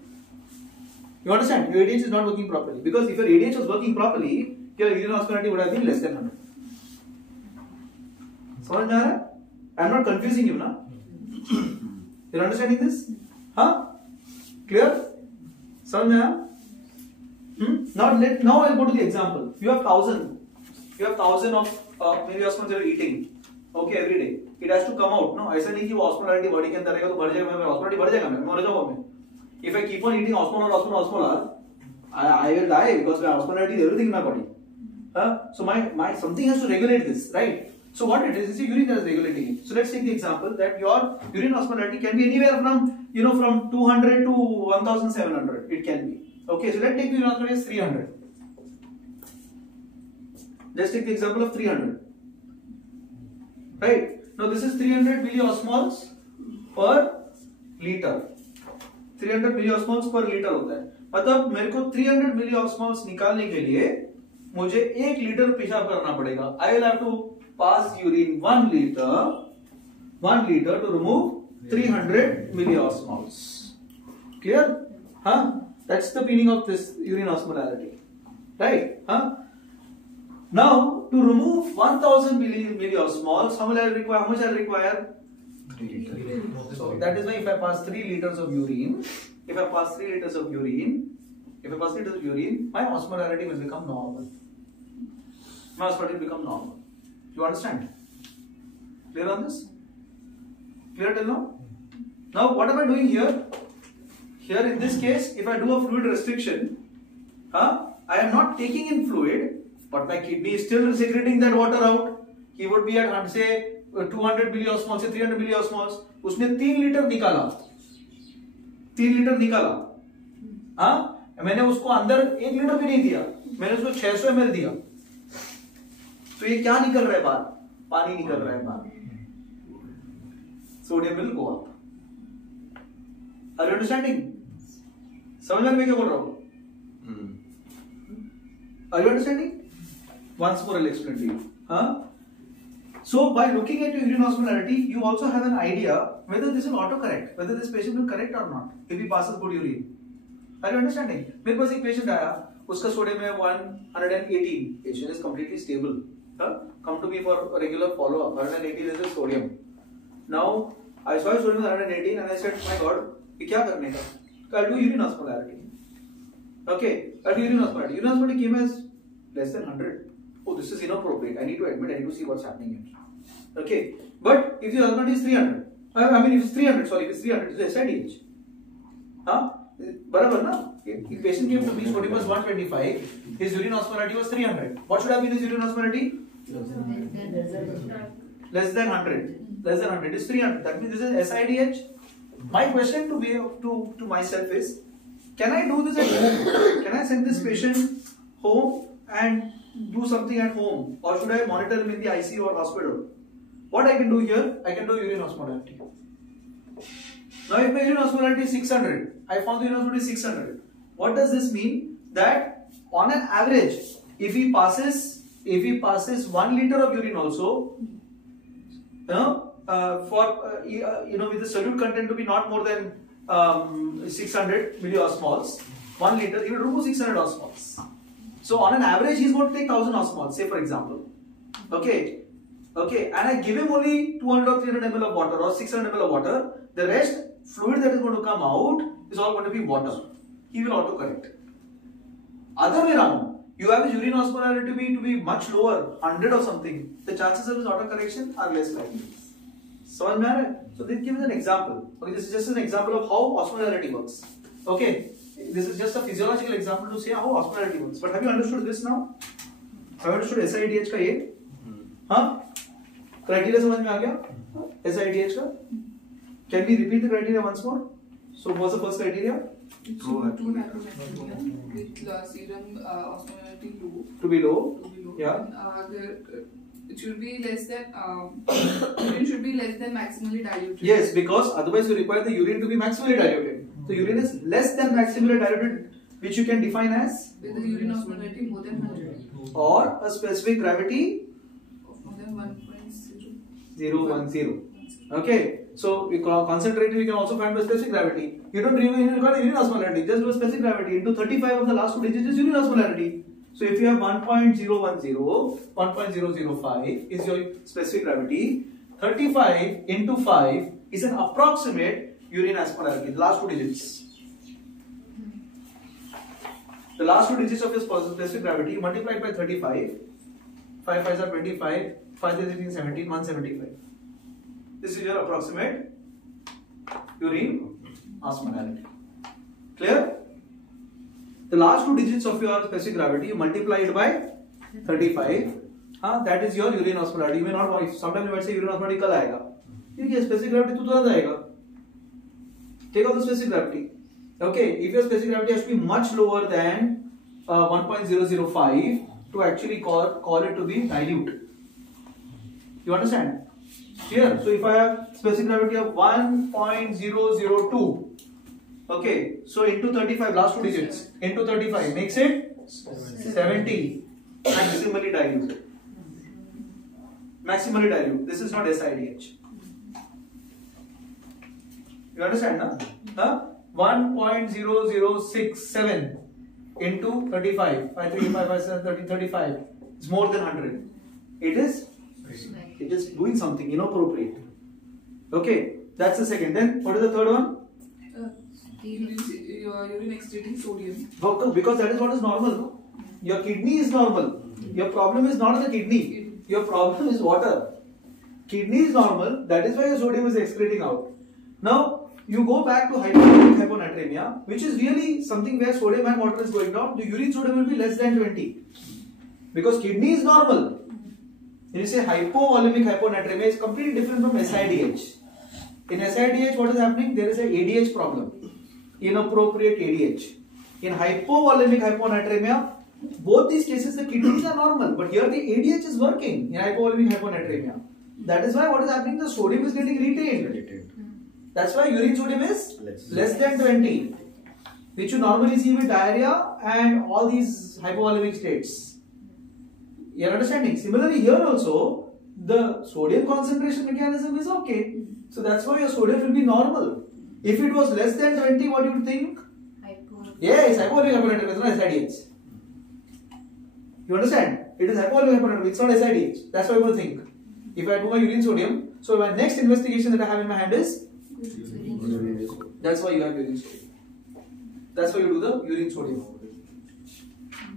You understand? Your ADH is not working properly, because if your ADH was working properly, your urine osmolarity would have been less than 100. समझ में आ रहा है? I am not confusing you, na? You're understanding this? Huh? Clear? समझ में आया? Now I'll go to the example. You have 1000 of milliosmoles you're eating. Okay, every day. It has to come out. No, ऐसा नहीं कि वो osmolarity body के अंदर रहेगा तो बढ़ जाएगा. मैं osmolarity बढ़ जाएगा. मैं मर जाऊँगा मैं. If I keep on eating osmolar, I will die because my osmolarity is everything in my body. So my something has to regulate this, right? So what it is the urine that is regulating it. So let's take the example that your urine osmolarity can be anywhere from from 200 to 1700. It can be. Okay, so let's take the urine osmolarity as 300. Let's take the example of 300. Right? Now this is 300 milliosmoles per liter. 300 milliosmoles per liter होता है. मतलब मेरे को 300 milliosmoles निकालने के लिए मुझे 1 litre पेशाब करना पड़ेगा. I will have to pass urine 1 liter to remove 300 milliosmoles. Clear? Huh? That's the meaning of this urine osmolarity. Right? Huh? Now, to remove 1000 milliosmoles, how much I require? 3 liters. So that is why if I pass 3 liters of urine, my osmolarity will become normal. You understand? Clear on this? Clear till now? Now what am I doing here? Here in this case, if I do a fluid restriction, I am not taking in fluid, but my kidney is still secreting that water out. He would be at say 200 milliosmoles से 300 milliosmoles. उसने 3 litre निकाला. मैंने उसको अंदर 1 litre भी नहीं दिया. मैंने उसको 600 ml दिया. तो ये क्या निकल रहा है बाहर? पानी निकल रहा है बाहर. Sodium will go up. Are you understanding? समझ में क्या बोल रहा हूँ? Are you understanding? Once more I'll explain to you. So by looking at your urine osmolarity, you also have an idea whether this will autocorrect, whether this patient will correct or not if he passes good urine. Are you understanding? मेरे पास एक patient आया, उसका sodium है 118. Patient is completely stable. Come to me for a regular follow-up. 180 is the sodium. Now I saw his sodium 118 and I said, my God, ये क्या करने का? So I'll do urine osmolarity. Okay, I'll do urine osmolarity. Urine osmolarity came as less than 100. Oh, this is inappropriate. I need to admit, I need to see what's happening here. Okay, but if the osmolarity is 300, I mean if it's 300, sorry, if it's 300, it's SIDH. Huh? Barabar, na? If patient came to me, sodium was 125, his urine osmolarity was 300. What should have been his urine osmolarity? Less than 100. Less than 100 is 300. That means this is SIDH. My question to myself is, can I do this at home? Can I send this patient home and do something at home? Or should I monitor him in the ICU or hospital? What I can do here, I can do urine osmolarity. Now if my urine osmolarity is 600, I found the urine osmolarity is 600. What does this mean? That on an average, if he passes 1 liter of urine also, with the solute content to be not more than 600 milliosmoles, 1 liter, he will remove 600 osmoles. So on an average, he is going to take 1000 osmoles, say for example. Okay, and I give him only 200 or 300 ml of water or 600 ml of water. The rest fluid that is going to come out is all going to be water. He will auto-correct. Other way around, you have his urine osmolarity to be much lower, 100 or something. The chances of his auto-correction are less likely. So this gives an example. Okay, this is just an example of how osmolarity works. Okay, this is just a physiological example to say how osmolarity works. But have you understood this now? Have you understood SIDH का ये? हाँ? Criteria समझ में आ गया? SIDH का? Can we repeat the criteria once more? So what's the first criteria? Two hyponatremia with serum osmolarity low. To be low. Yeah. It should be less than urine should be less than maximally diluted. Yes, because otherwise you require the urine to be maximally diluted. So urine is less than maximally diluted, which you can define as with the urine osmolarity more than 100 or a specific gravity of more than 1.010. Okay, so we concentrate, we can also find by specific gravity. You don't even require urine osmolarity, just do a specific gravity. Into 35 of the last 2 digits is urine osmolarity. So if you have 1.010, 1.005 is your specific gravity. 35 into 5 is an approximate urine osmolarity, the last 2 digits. The last 2 digits of your specific gravity, you multiply it by 35. 5 5s are 25, 5 is 18, 17, 175. This is your approximate urine osmolarity. Clear? The last 2 digits of your specific gravity, you multiply it by 35. That is your urine osmolarity. You may not know, sometimes you might say urine osmolarity kal aayega. You specific gravity to turn aayega. Take out the specific gravity. Okay, if your specific gravity has to be much lower than 1.005 to actually call it to be dilute. You understand? Here, so if I have specific gravity of 1.002, okay, so into 35, last 2 digits, into 35 makes it 70, maximally dilute. Maximally dilute. This is not SIDH. You understand, na? 1.0067 into 35, 5, 3, 5, 5, 7, 30, 35. It's more than 100. It is doing something inappropriate. Okay, that's the second. Then what is the third one? Your urine excreting sodium. Because that is what is normal. No? Your kidney is normal. Your problem is not the kidney. Your problem is water. Kidney is normal. That is why your sodium is excreting out. Now you go back to hyponatremia, which is really something where sodium and water is going down. The urine sodium will be less than 20 because kidney is normal. When you say hypovolemic hyponatremia, it's completely different from SIDH. In SIDH, what is happening? There is a ADH problem, inappropriate ADH. In hypovolemic hyponatremia, both these cases the kidneys are normal, but here the ADH is working in hypovolemic hyponatremia. That is why what is happening? The sodium is getting retained. That's why urine sodium is less than 20, which you normally see with diarrhea and all these hypovolemic states. You are understanding? Similarly, here also the sodium concentration mechanism is okay. So that's why your sodium will be normal. If it was less than 20, what you would think? Yes, hypovolemic hyponatremia, it's not SIDH. You understand? It is hypovolemic hyponatremia, it's not SIDH. That's why you will think. If I do my urine sodium, so my next investigation that I have in my hand is? That's why you have urine sodium. That's why you do the urine sodium.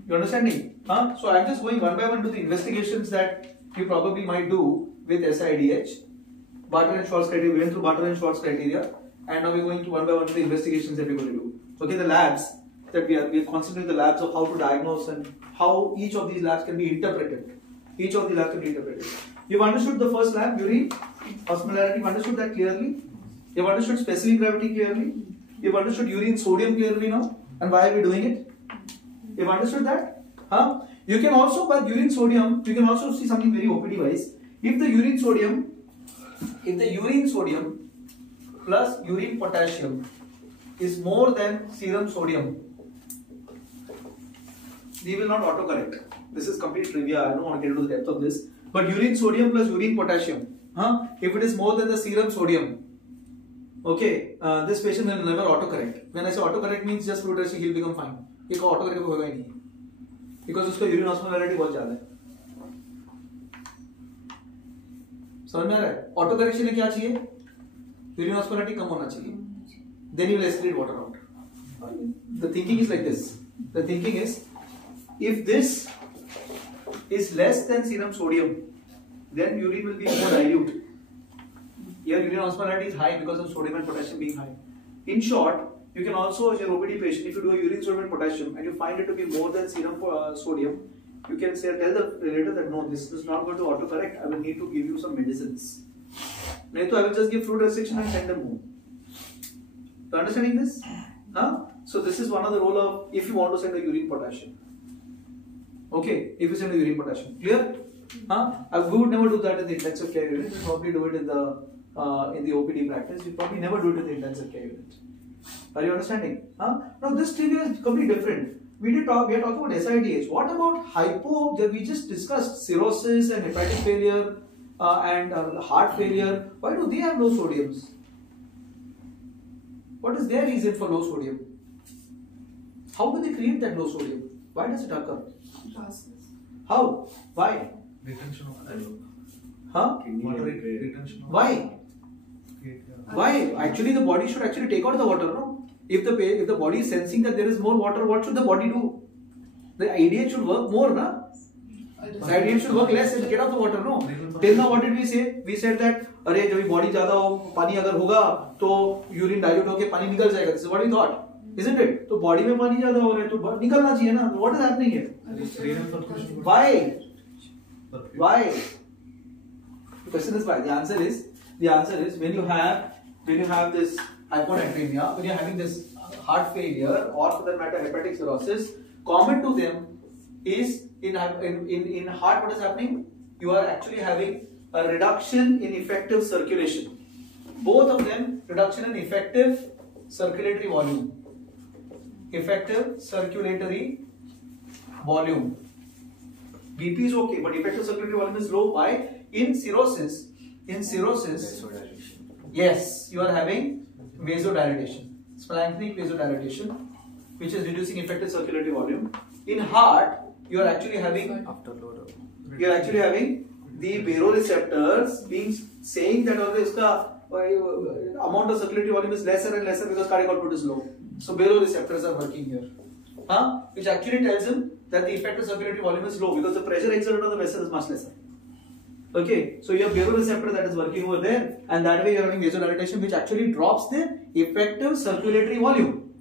You understanding? Huh? So I'm just going one by one to the investigations that you probably might do with SIDH. Barton and Schwartz criteria. We went through Barton and Schwartz criteria, and now we're going to one by one to the investigations that we're going to do. Okay, the labs that we are concentrating the labs of how to diagnose and how each of these labs can be interpreted. Each of these labs can be interpreted. You've understood the first lab, urine osmolarity. You've understood that clearly. You've understood specific gravity clearly. You've understood urine sodium clearly now, and why are we doing it? You've understood that? Huh? You can also, by urine sodium, you can also see something very OPD wise. If the urine sodium plus urine potassium is more than serum sodium, we will not autocorrect. This is complete trivia. I don't want to get into the depth of this. But urine sodium plus urine potassium, if it is more than the serum sodium, okay, this patient will never autocorrect. When I say autocorrect means just fluid rushing, he'll become fine. एक autocorrect होगा ही नहीं, because उसका urine osmolarity बहुत ज़्यादा है. समझ में आ रहा है? Autocorrection में क्या चाहिए? Urine osmolarity कम होना चाहिए. Then you will excrete water out. The thinking is like this. The thinking is, if this is less than serum sodium, then urine will be more dilute. Here urine osmolarity is high because of sodium and potassium being high. In short, you can also, as your OPD patient, if you do a urine sodium and potassium and you find it to be more than serum sodium, you can say, tell the relator that no, this is not going to autocorrect. I will need to give you some medicines. I will just give fluid restriction and send them home. So understanding this? Huh? So this is one of the role of, if you want to send a urine potassium. Okay, if you send a urine potassium. Clear? Huh? We would never do that in the intensive care unit. We probably do it in the OPD practice. We probably never do it in the intensive care unit. Are you understanding? Huh? Now this trivia is completely different. We are talking about SIDH. What about hypo? We just discussed cirrhosis and hepatic failure and heart failure. Why do they have low sodiums? What is their reason for low sodium? How do they create that low sodium? Why does it occur? How? Why? Retention of huh? water retention. Why? Why? Actually, the body should actually take out the water, no? If the body is sensing that there is more water, what should the body do? The IDH should work more, na? The IDH should work less and get out the water, no? Till now, what did we say? We said that, अरे जब body ज़्यादा हो, पानी अगर होगा, तो urine dilute होके पानी निकल जाएगा. This is what we thought, isn't it? तो body में पानी ज़्यादा हो रहा है, तो निकलना चाहिए ना? What is happening here? Why? Why? The question is why. The answer is when you have this hyponatremia, when you are having this heart failure or for that matter hepatic cirrhosis, common to them is in heart what is happening? You are actually having a reduction in effective circulation. Both of them, reduction in effective circulatory volume. Effective circulatory volume. BP is okay, but effective circulatory volume is low. Why? In cirrhosis, yes, you are having vasodilatation, splanchnic vasodilatation, which is reducing effective circulatory volume. In heart, you are actually having the baroreceptors being saying that amount of circulatory volume is lesser and lesser because cardiac output is low. So baroreceptors are working here, which actually tells him that the effective circulatory volume is low because the pressure exerted on the vessel is much lesser. Okay, so you have baroreceptor that is working over there, and that way you are having vasodilatation, which actually drops the effective circulatory volume.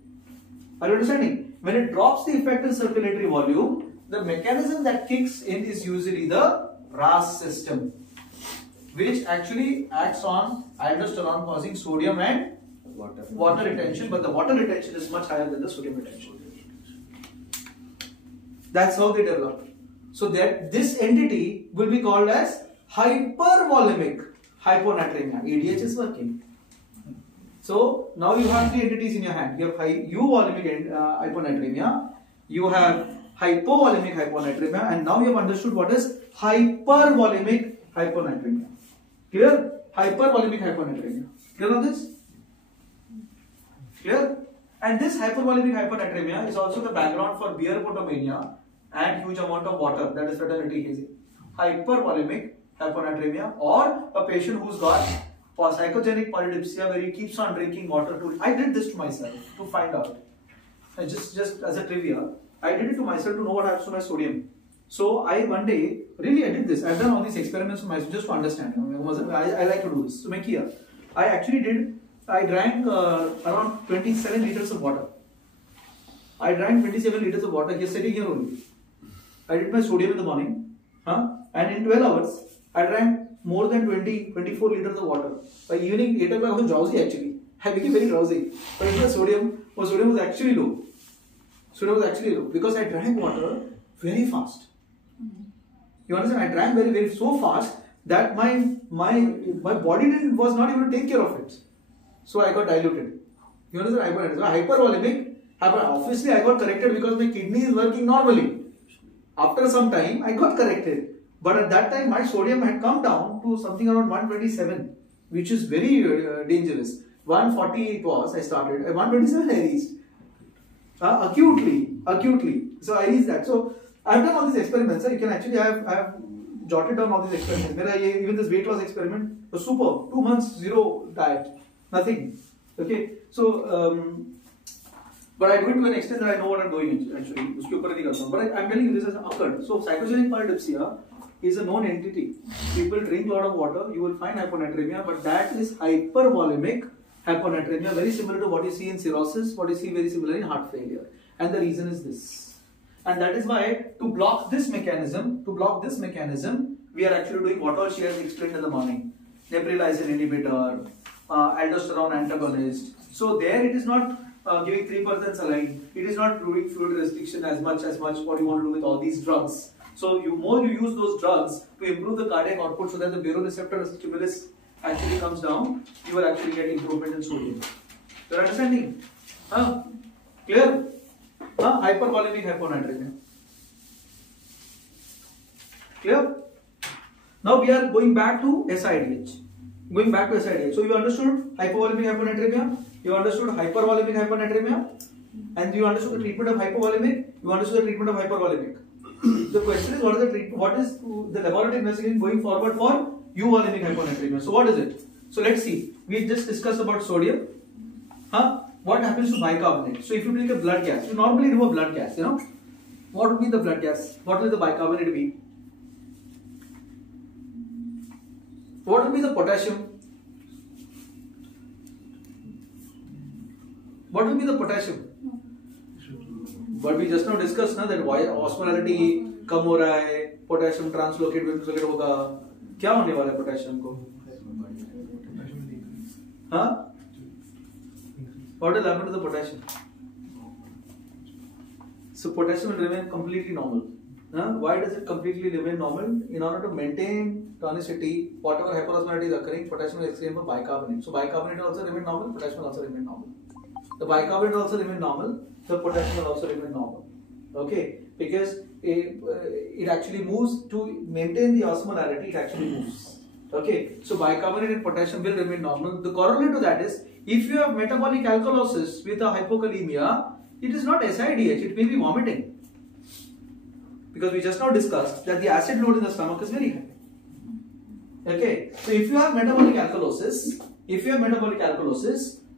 Are you understanding? When it drops the effective circulatory volume, the mechanism that kicks in is usually the RAS system, which actually acts on aldosterone, causing sodium and water retention, but the water retention is much higher than the sodium retention. That's how they develop. So that this entity will be called as hypervolemic hyponatremia. ADH is working. So now you have three entities in your hand. You have euvolemic hyponatremia, you have hypovolemic hyponatremia, and now you have understood what is hypervolemic hyponatremia. Clear? Hypervolemic hyponatremia. Clear on this? Clear? And this hypervolemic hyponatremia is also the background for beer potomania and huge amount of water, that is fraternity hazing. Hypervolemic hyponatremia, or a patient who's got psychogenic polydipsia where he keeps on drinking water. I did this to myself to find out. just as a trivia, I did it to myself to know what happens to my sodium. So I one day really I did this. I've done all these experiments for myself just to understand. I like to do this. So I actually did. I drank around 27 liters of water. I drank 27 liters of water. Just sitting here only. I did my sodium in the morning, and in 12 hours I drank more than 24 liters of water. By evening 8 o'clock I was drowsy actually. I became very drowsy. But my sodium was actually low. Sodium was actually low because I drank water very fast. You understand? I drank very so fast that my body was not able to take care of it. So I got diluted. You understand? So hypervolemic. Obviously I got corrected because my kidney is working normally. After some time I got corrected. But at that time my sodium had come down to something around 127, which is very dangerous. 140 it was, I started. At 127 I reached. Acutely. So I reached that. So I've done all these experiments. You can actually, I have jotted down all these experiments. Even this weight loss experiment was super. 2 months, zero diet. Nothing. Okay. So, but I do it to an extent that I know what I'm doing actually. But I'm telling you this has occurred. So psychogenic polydipsia is a known entity. People drink a lot of water, you will find hyponatremia, but that is hypervolemic hyponatremia, very similar to what you see in cirrhosis, what you see very similar in heart failure. And the reason is this. And that is why to block this mechanism, we are actually doing what all she has explained in the morning. Neprilysin inhibitor, aldosterone antagonist. So there it is not giving 3% saline. It is not doing fluid restriction as much what you want to do with all these drugs. So more you use those drugs to improve the cardiac output so that the baroreceptor stimulus actually comes down, you will actually get improvement in sodium. You're understanding? Clear? Hypervolemic hyponatremia. Clear? Now we are going back to SIDH. So you understood hypovolemic hyponatremia, you understood hypervolemic hyponatremia, and you understood the treatment of hypovolemic, you understood the treatment of hypervolemic. The question is, what is the laboratory investigation going forward for euvolemic hyponatremia? So what is it? So let's see. We just discussed about sodium. What happens to bicarbonate? So if you take a blood gas, you normally do a blood gas, What would be the blood gas? What will the bicarbonate be? What will be the potassium? What will be the potassium? But we just now discussed that why osmolarity कम हो रहा है, potassium translocate होगा, क्या होने वाला है potassium को? What will happen to the potassium? So potassium will remain completely normal. Why does it completely remain normal? In order to maintain tonicity, whatever hyperosmolarity is occurring, potassium is exchanged for bicarbonate. So bicarbonate will also remain normal, potassium will also remain normal. The bicarbonate will also remain normal, the potassium will also remain normal. Okay, because it actually moves to maintain the osmolarity, it actually moves. Okay, so bicarbonate and potassium will remain normal. The corollary to that is, if you have metabolic alkalosis with a hypokalemia, it is not SIDH, it may be vomiting. Because we just now discussed that the acid load in the stomach is very high. Okay, so if you have metabolic alkalosis,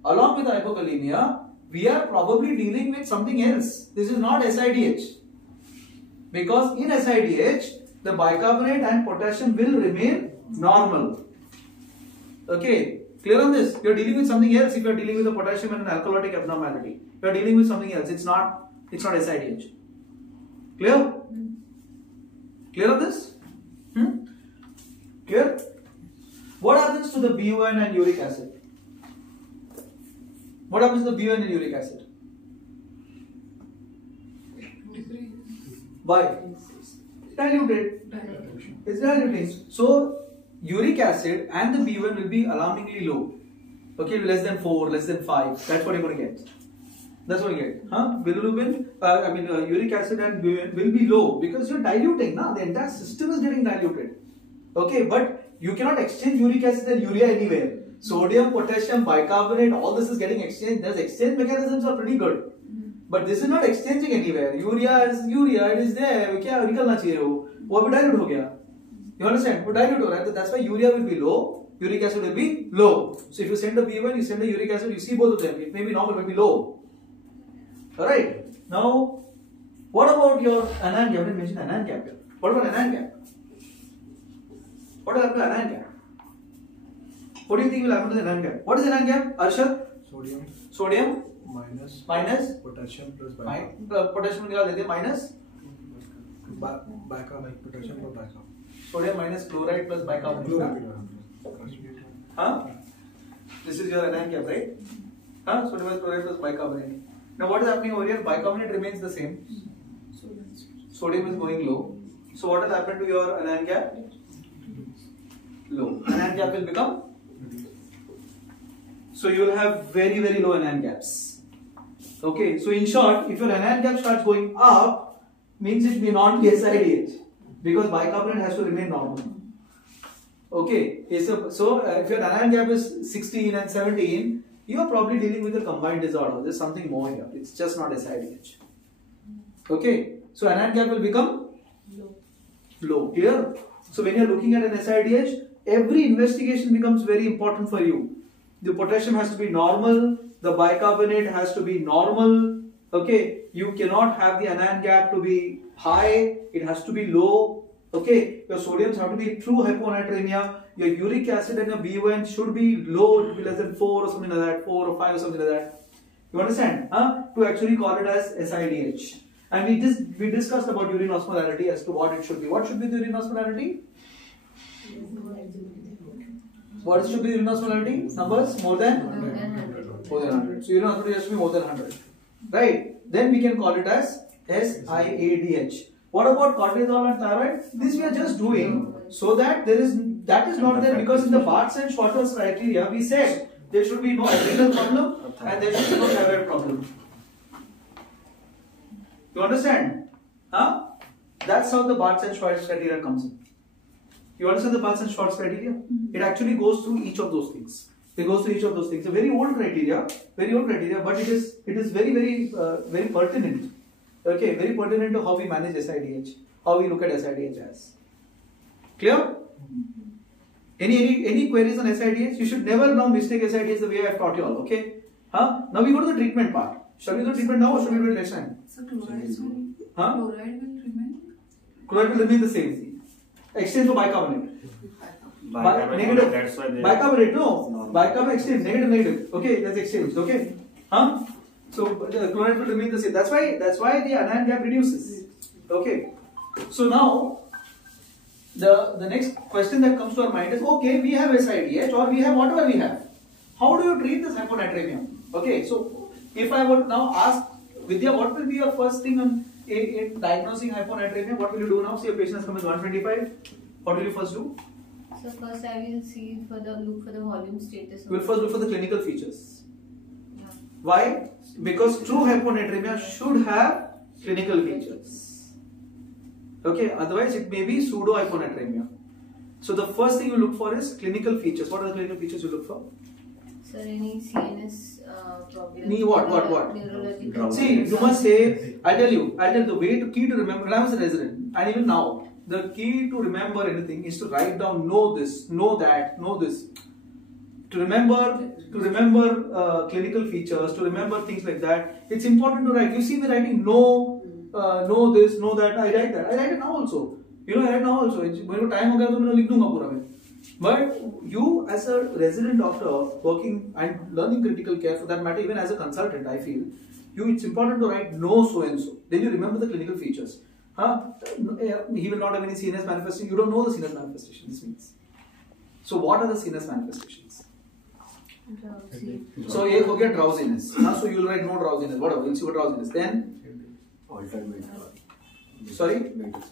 along with hypokalemia, we are probably dealing with something else. This is not SIDH. Because in SIDH, the bicarbonate and potassium will remain normal. Okay, clear on this? You are dealing with something else if you are dealing with a potassium and an alkalotic abnormality. You are dealing with something else. It's not SIDH. Clear? Clear on this? Clear? What happens to the BUN and uric acid? What happens to the BUN and uric acid? Why? Diluted. It's diluting. So uric acid and the BUN will be alarmingly low. Okay, less than 4, less than 5. That's what you're going to get. That's what you get. Bilirubin, uric acid and BUN will be low because you're diluting. The entire system is getting diluted. Okay, but you cannot exchange uric acid and urea anywhere. Sodium, potassium, bicarbonate, all this is getting exchanged. Those exchange mechanisms are pretty good. But this is not exchanging anywhere. Urea is urea, it is there. क्या निकलना चाहिए वो अभी dilute हो गया. You understand? वो dilute हो रहा है. That's why urea will be low, uric acid will be low. So if you send a B1, you send a uric acid, you see both of them. It may be normal, it may be low. Alright. Now, what about your anion gap? I didn't mention anion gap here. What about anion gap? What will happen to anion gap? What do you think will happen to the anion gap? What is anion gap? Arshad? Sodium Sodium minus potassium plus bicarbonate. potassium निकाल देते हैं minus Bicarbonate, potassium plus bicarbonate. sodium minus chloride plus bicarbonate. Chloride. Huh? This is your anion gap, right? Huh? Sodium minus chloride plus bicarbonate. Now what is happening over here? Bicarbonate remains the same. Sodium is going low. So what will happen to your anion gap? Low. Anion gap will become. So you will have very low anion gaps. Okay. So in short, if your anion gap starts going up, means it may not be SiDH because bicarbonate has to remain normal. Okay. So if your anion gap is 16 and 17, you are probably dealing with a combined disorder. There's something more here. It's just not SiDH. Okay. So anion gap will become low. Clear? So when you are looking at an SiDH, every investigation becomes very important for you. The potassium has to be normal. The bicarbonate has to be normal. Okay. You cannot have the anion gap to be high. It has to be low. Okay. Your sodiums have to be true hyponatremia. Your uric acid and your B1 should be low. It should be less than 4 or something like that. 4 or 5 or something like that. You understand? Huh? To actually call it as SiDH. And we discussed about urine osmolarity as to what it should be. What should be the urine osmolarity? What should be the urine osmolarity? Numbers more than 100. So urine osmolarity has to be more than 100. Right? Then we can call it as SiADH. What about cortisol and thyroid? This we are just doing so that that is not there, because in the Bart's and Schwartz's criteria we said there should be no adrenal problem and there should be no thyroid problem. You understand? Huh? That's how the Bart's and Schwartz criteria comes in. You understand the Bart's and Schwartz criteria? It actually goes through each of those things. It goes through each of those things. A very old criteria, but it is very pertinent. Okay, very pertinent to how we manage SiDH, how we look at SiDH as. Clear? Any queries on SiDH? You should never now mistake SiDH the way I have taught you all. Okay? Huh? Now we go to the treatment part. Shall we do treatment now or shall we do it next time? So chloride will remain? Chloride will remain the same. Exchange for bicarbonate. Negative. That's why Bicarbonate, no. Bicarbonate exchange, negative. Okay, that's exchange. Okay? Huh? So the chloride will remain the same. That's why the anion gap reduces. Okay. So now the next question that comes to our mind is, okay, we have SiDH or we have whatever we have. How do you treat this hyponatremia? Okay, so if I were to now ask Vidya, what will be your first thing in diagnosing hyponatremia? What will you do now? Say a patient has come with 125. What will you first do? So first I will look for the volume status. You will first look for the clinical features. Yeah. Why? Because true hyponatremia should have clinical features. Okay, otherwise it may be pseudo hyponatremia. So the first thing you look for is clinical features. What are the clinical features you look for? Sir, any CNS problem? What? Neurological. See, you must say, I'll tell you the key to remember, when I was a resident, and even now, the key to remember anything is to write down, know this, know that, know this. To remember clinical features, to remember things like that, it's important to write. You see me writing know this, know that, I write that. I write it now also. I write now also. When time hoga to main likh dunga pura mein. But you as a resident doctor working and learning critical care, for that matter, even as a consultant, I feel, it's important to write no so and so. Then you remember the clinical features. He will not have any CNS manifestation. You don't know the CNS manifestation, this means. So what are the CNS manifestations? So एक हो गया drowsiness. So you will write no drowsiness. Whatever, you'll see what drowsiness. Then alternate. Sorry,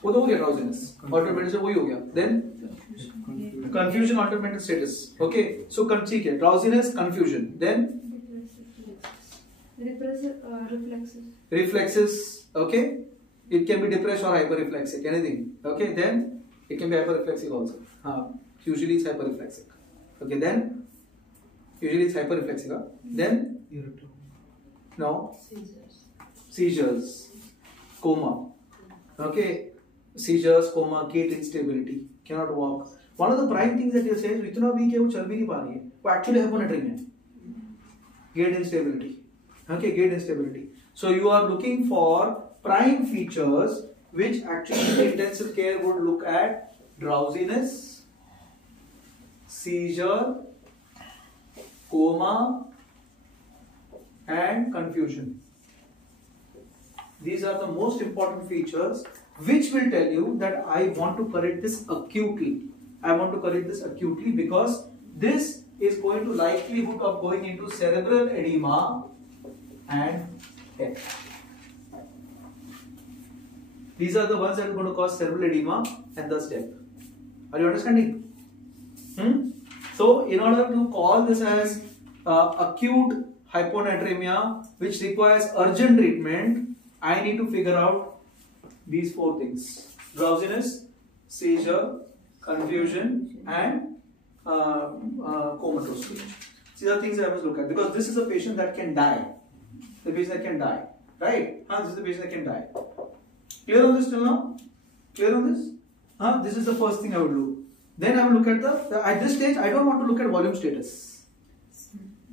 वो तो हो गया drowsiness. Alternate से वही हो गया. Then confusion, alternate mental status. Okay. So ठीक है, drowsiness, confusion. Then reflexes. Okay. It can be depressed or hyperreflexic. Anything. Okay. Then it can be hyperreflexic also. Usually it's hyperreflexic. Okay. Then usually it's hyperreflexic. Then no seizures, coma. Okay, seizures, coma, gait instability, cannot walk. One of the prime things that you say is इतना weak है वो चल भी नहीं पा रही है. वो actually hyponatremia है. Gait instability. Okay, gait instability. So you are looking for prime features which actually the intensive care would look at: drowsiness, seizure, coma, and confusion. These are the most important features which will tell you that I want to correct this acutely. I want to correct this acutely because this is going to likelihood of going into cerebral edema and death. These are the ones that are going to cause cerebral edema and thus death. Are you understanding? So, in order to call this as acute hyponatremia, which requires urgent treatment, I need to figure out these four things: drowsiness, seizure, confusion, and comatose stage. These are things I must look at because this is a patient that can die. The patient that can die, right? This is the patient that can die. Clear on this till now? Clear on this? This is the first thing I would do. Then I will look at at this stage, I don't want to look at volume status.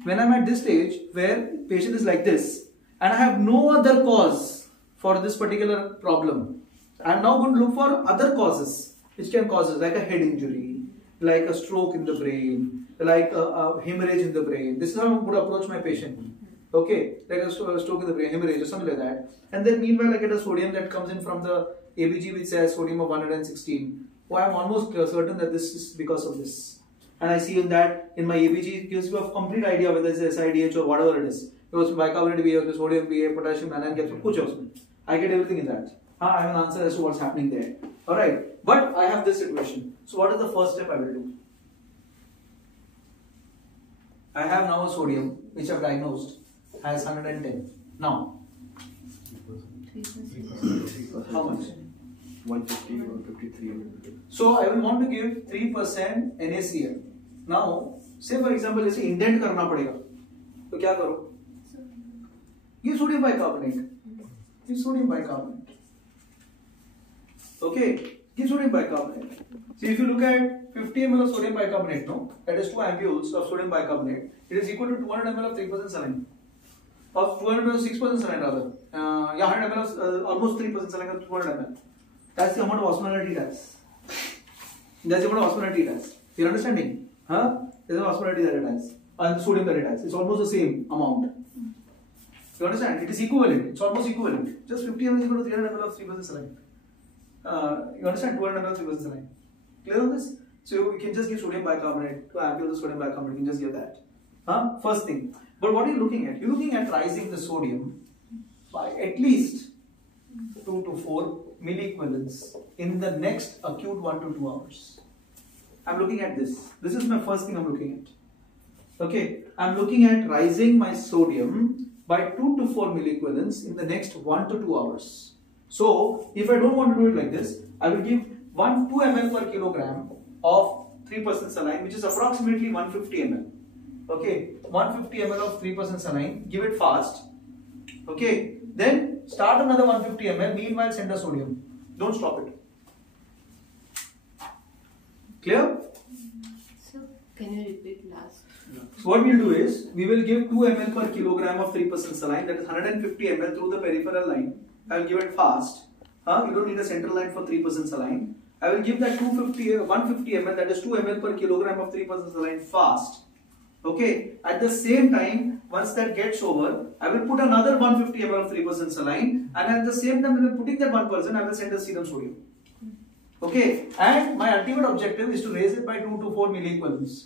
When I'm at this stage where patient is like this and I have no other cause for this particular problem, I'm now going to look for other causes which can cause it, like a head injury, like a stroke in the brain, like a hemorrhage in the brain. This is how I would approach my patient. Okay, like a stroke in the brain, hemorrhage or something like that. And then meanwhile I get a sodium that comes in from the ABG which says sodium of 116. Oh, I'm almost certain that this is because of this. And I see in that, in my ABG, it gives you a complete idea whether it's SIDH or whatever it is. Because bicarbonate भी है, sodium भी है, potassium, anion capsule, कुछ है उसमें. I get everything in that. I have an answer as to what's happening there. Alright, but I have this situation. So what is the first step I will do? I have now a sodium which I've diagnosed as 110. Now, 3%. how much? 150 or 53. So I will want to give 3% NaCl. Now, say for example, इसे indent करना पड़ेगा. तो क्या करो? ये sodium bicarbonate. ये sodium bicarbonate. Okay, ये sodium bicarbonate. So if you look at 50 ml of sodium bicarbonate, no, that is 2 ampules of sodium bicarbonate. It is equal to 200 ml of 3% saline. Of 200 ml of 6% saline rather. 100 ml of almost 3% saline of 200 ml. That's the amount of osmolarity it has. That's the amount of osmolarity it has. You're understanding? There's an osmolarity that it has. And sodium that it has. It's almost the same amount. You understand? It is equivalent. It's almost equivalent. Just 50 ml is equal to 300 ml of 3% saline. You understand? 200 ml of 3% saline. Clear on this? So you can just give sodium bicarbonate, 2 ampules of sodium bicarbonate. You can just give that. First thing. But what are you looking at? You're looking at rising the sodium by at least 2 to 4 milliequivalents in the next acute 1 to 2 hours. I'm looking at this. This is my first thing I'm looking at. Okay, I'm looking at rising my sodium by 2 to 4 milliequivalents in the next 1 to 2 hours. So, if I don't want to do it like this, I will give 2 ml per kilogram of 3% saline, which is approximately 150 ml. Okay, 150 ml of 3% saline, give it fast. Okay, then start another 150 ml, meanwhile send the sodium. Don't stop it. Clear? So, can you repeat last? So what we'll do is, we will give 2 ml per kilogram of 3% saline, that is 150 ml through the peripheral line. I will give it fast. You don't need a central line for 3% saline. I will give that 150 ml, that is 2 ml per kilogram of 3% saline fast. Okay, at the same time, once that gets over, I will put another 150 ml of 3% saline, and at the same time, when I'm putting that 1%, I will send a serum sodium. Okay, and my ultimate objective is to raise it by 2 to 4 milliequivalents,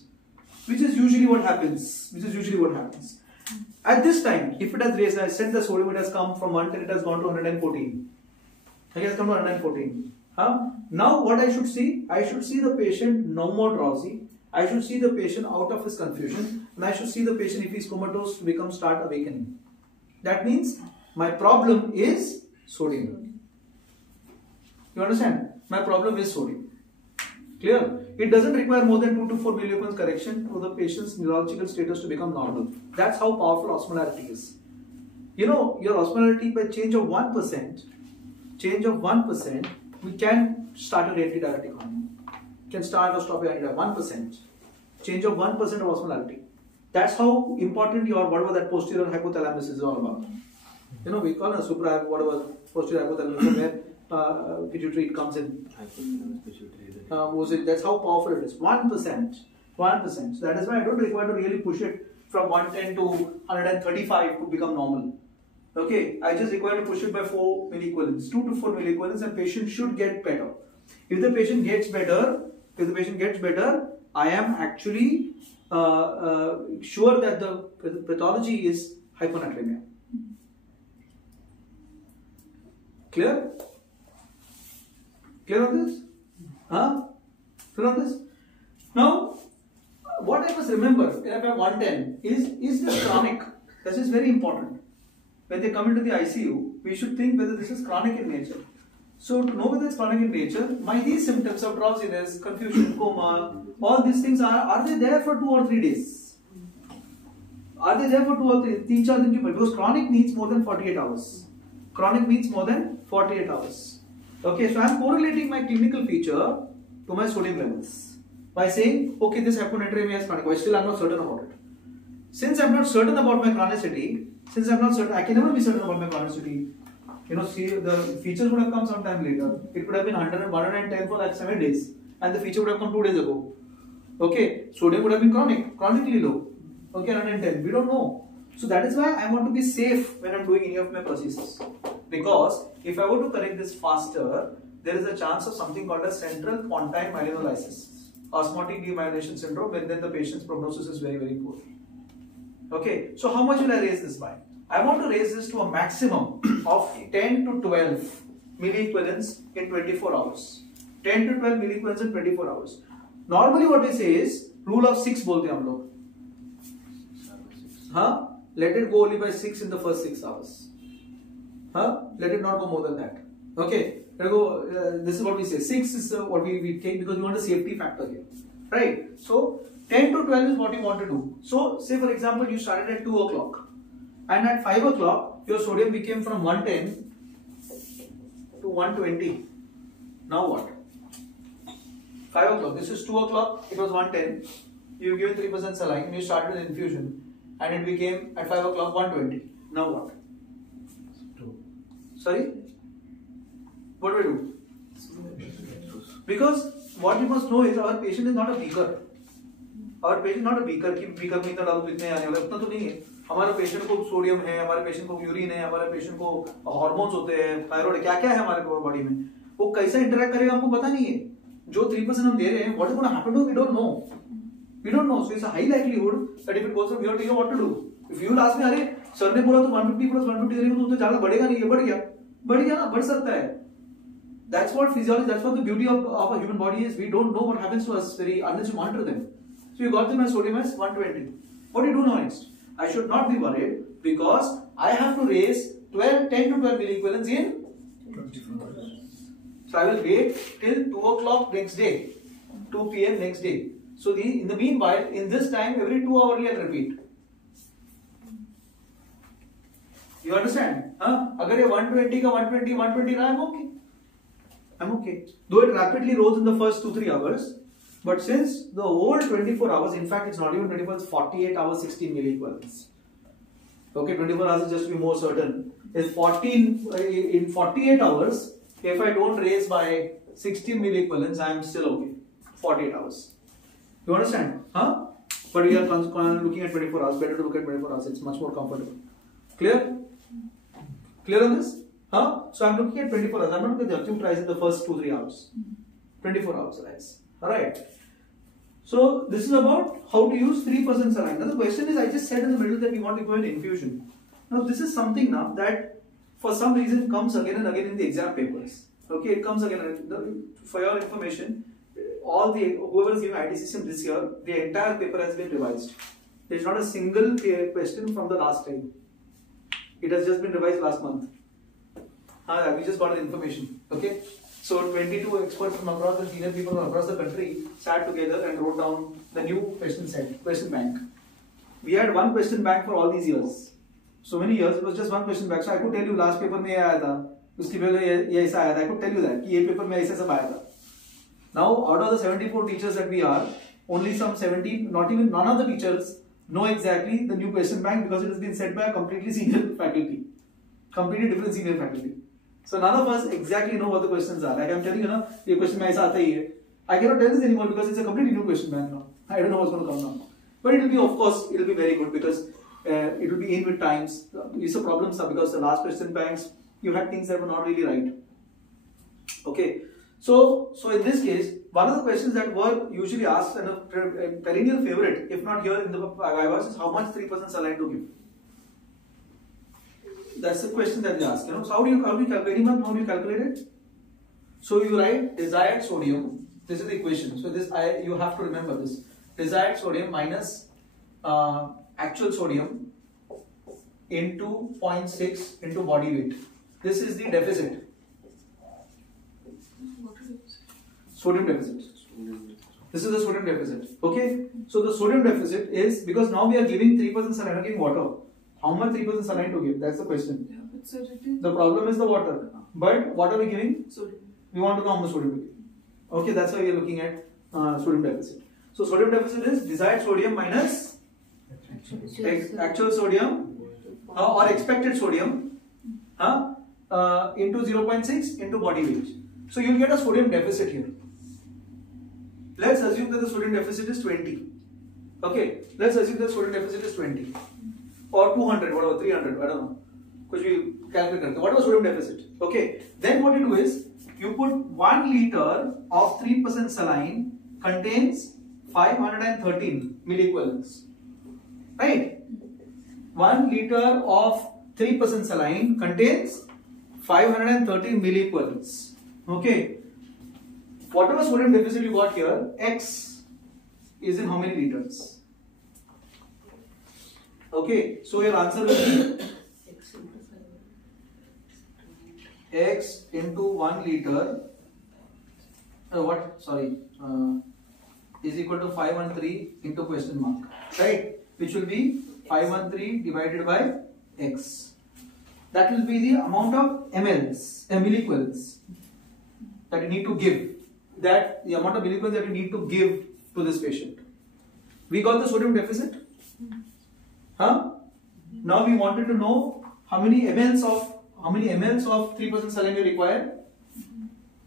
which is usually what happens. At this time, if it has raised, I sent the sodium, it has come from 110, it has gone to 114. It has come to 114. Now what I should see? I should see the patient no more drowsy. I should see the patient out of his confusion, and I should see the patient, if he is comatose, to start awakening. That means my problem is sodium. You understand? My problem is sodium. Clear? It doesn't require more than 2 to 4 milliequivalents correction for the patient's neurological status to become normal. That's how powerful osmolarity is. You know, your osmolarity by change of 1%, we can start a antidiuretic hormone. Can start or stop your antidiuretic 1%. Change of 1% of osmolarity. That's how important your, whatever that posterior hypothalamus is all about. You know, we call it a supra, whatever, posterior hypothalamic, where pituitary it comes in. That's how powerful it is. 1%. 1%. So that is why I don't require to really push it from 110 to 135 to become normal. Okay, I just require to push it by 4 milliequivalents, 2 to 4 milliequivalents, and patient should get better. If the patient gets better, I am actually sure that the pathology is hyponatremia. Clear? Clear on this? Huh? Clear on this? Now, what I must remember if I have 110 is this chronic? This is very important. When they come into the ICU, we should think whether this is chronic in nature. So to know whether it's chronic in nature, these symptoms of drowsiness, confusion, coma, all these things are they there for 2 or 3 days? Are they there for 2 or 3? 3-4 दिन के because chronic needs more than 48 hours. Chronic needs more than 48 hours. Okay, so I am correlating my clinical feature to my sodium levels by saying, okay, this hyponatremia is chronic, but still I am not certain about it. Since I am not certain about my chronicity, I can never be certain about my chronicity. You know, see, the features would have come sometime later. It could have been 110 for like 7 days, and the feature would have come 2 days ago. Okay, sodium would have been chronically low. Okay, 110. We don't know. So that is why I want to be safe when I am doing any of my procedures. Because if I were to correct this faster, there is a chance of something called a central pontine myelinolysis, osmotic demyelination syndrome, when then the patient's prognosis is very, very poor. Okay, so how much will I raise this by? I want to raise this to a maximum of 10 to 12 milliequivalents in 24 hours. 10 to 12 milliequivalents in 24 hours. Normally what we say is, rule of 6 bolte hum log. Huh? Let it go only by 6 in the first 6 hours. Huh? Let it not go more than that. Okay, this is what we say. 6 is what we take because we want a safety factor here. Right? So, 10 to 12 is what you want to do. So, say for example, you started at 2 o'clock. And at 5 o'clock, your sodium became from 110 to 120. Now what? 5 o'clock. This is 2 o'clock. It was 110. You give 3% saline and you started with infusion. And it became at 5 o'clock 120. Now what? 2. Sorry? What do we do? Because what you must know is our patient is not a beaker. Our patient is not a beaker कि beaker में इतना डालो तो इतने आने वाला उतना तो नहीं है. हमारे पेशेंट को सोडियम है, हमारे पेशेंट को यूरिन है, हमारे पेशेंट को हार्मोन्स होते हैं, थायराइड क्या-क्या है हमारे बॉडी में. वो कैसा इंटरैक्ट करेगा हमको पता नहीं है. जो 3% हम दे रहे हैं, what is going to happen to we don't know. We don't know. So it's a high likelihood that if it goes from here to here, what to do? If you will ask me, अरे sir ने बोला तो 150 plus 150 करेंगे तो ज़्यादा बढ़ेगा नहीं, ये बढ़ गया ना, बढ़ सकता है. That's what physiology, that's what the beauty of a human body is. We don't know what happens to us unless you monitor them. So you got them as sodium as 120. What do you do now next? I should not be worried because I have to raise 10 to 12 milliequivalents in 24 hours. So I will wait till 2 o'clock next day, 2 p.m. next day. So in the meanwhile, in this time, every 2 hourly I'll repeat. You understand? अगर ये 120 का 120 रहा, I'm okay. Though it rapidly rose in the first 2-3 hours, but since the whole 24 hours, in fact, it's not even 24 hours, 48 hours, 16 milliequivalents. Okay, 24 hours is just to be more certain. In 48 hours, if I don't raise by 16 milliequivalents, I am still okay. 48 hours. You understand? But we are looking at 24 hours. Better to look at 24 hours. It's much more comfortable. Clear? Clear on this? So I'm looking at 24 hours. I'm not looking at the acute rise in the first 2-3 hours. 24 hours rise. Alright. So this is about how to use 3% saline. Now the question is, I just said in the middle that we want to go in infusion. Now this is something now that for some reason comes again and again in the exam papers. Okay, it comes again. For your information, whoever is giving ITCSM this year, the entire paper has been revised. There is not a single question from the last time. It has just been revised last month. We just got the information. Okay, so 22 experts from across the senior people from across the country sat together and wrote down the new question bank. We had one question bank for all these years. So many years, it was just one question bank. So I could tell you last paper में ये आया था, उसकी paper में ये ऐसा आया था. I could tell you that कि ये paper में ऐसा सब आया था. Now, out of the 74 teachers that we are, only some 17, none of the teachers know exactly the new question bank because it has been set by a completely senior faculty. completely different senior faculty. So none of us exactly know what the questions are. Like I'm telling you ना, ये question में ऐसा आता ही है. I cannot tell this anymore because it's a completely new question bank now. I don't know what's going to come now. But it will be, of course, it will be very good because it will be in with times. It's a problem, sir, because the last question banks, you had things that were not really right. Okay. So in this case, one of the questions that were usually asked and a perennial favorite, if not here in the Vivas, is how much 3% saline to give. That's the question that they ask. You know, so how do you calculate? How do you calculate it? So you write desired sodium. This is the equation. So you have to remember this. Desired sodium minus actual sodium into 0.6 into body weight. This is the deficit. Sodium deficit. This is the sodium deficit. Okay. So the sodium deficit is because now we are giving 3% saline, we are giving water. How much 3% saline to give? That's the question. Yeah, but sir, it is. The problem is the water. But what are we giving? Sodium. We want to know how much sodium we give. Okay, that's why we are looking at sodium deficit. So sodium deficit is desired sodium minus actual sodium or expected sodium into 0.6 into body weight. So you will get a sodium deficit here. Let's assume that the sodium deficit is 20. Okay, let's assume that sodium deficit is 20 or 200, whatever, 300, I don't know. Kuch bhi calculate. Whatever sodium deficit. Okay, then what you do is you put 1 liter of 3% saline contains 513 milliequivalents. Right? 1 liter of 3% saline contains 513 milliequivalents. Okay. Whatever sodium deficit you got here, X is in how many liters? Okay. So your answer will be X into 1 liter. Is equal to 513 into question mark, right? Which will be 513 divided by X. That will be the amount of milliequivalents that you need to give. That the amount of milliequivalents that you need to give to this patient. We got the sodium deficit. Now we wanted to know how many mLs of 3% saline you require.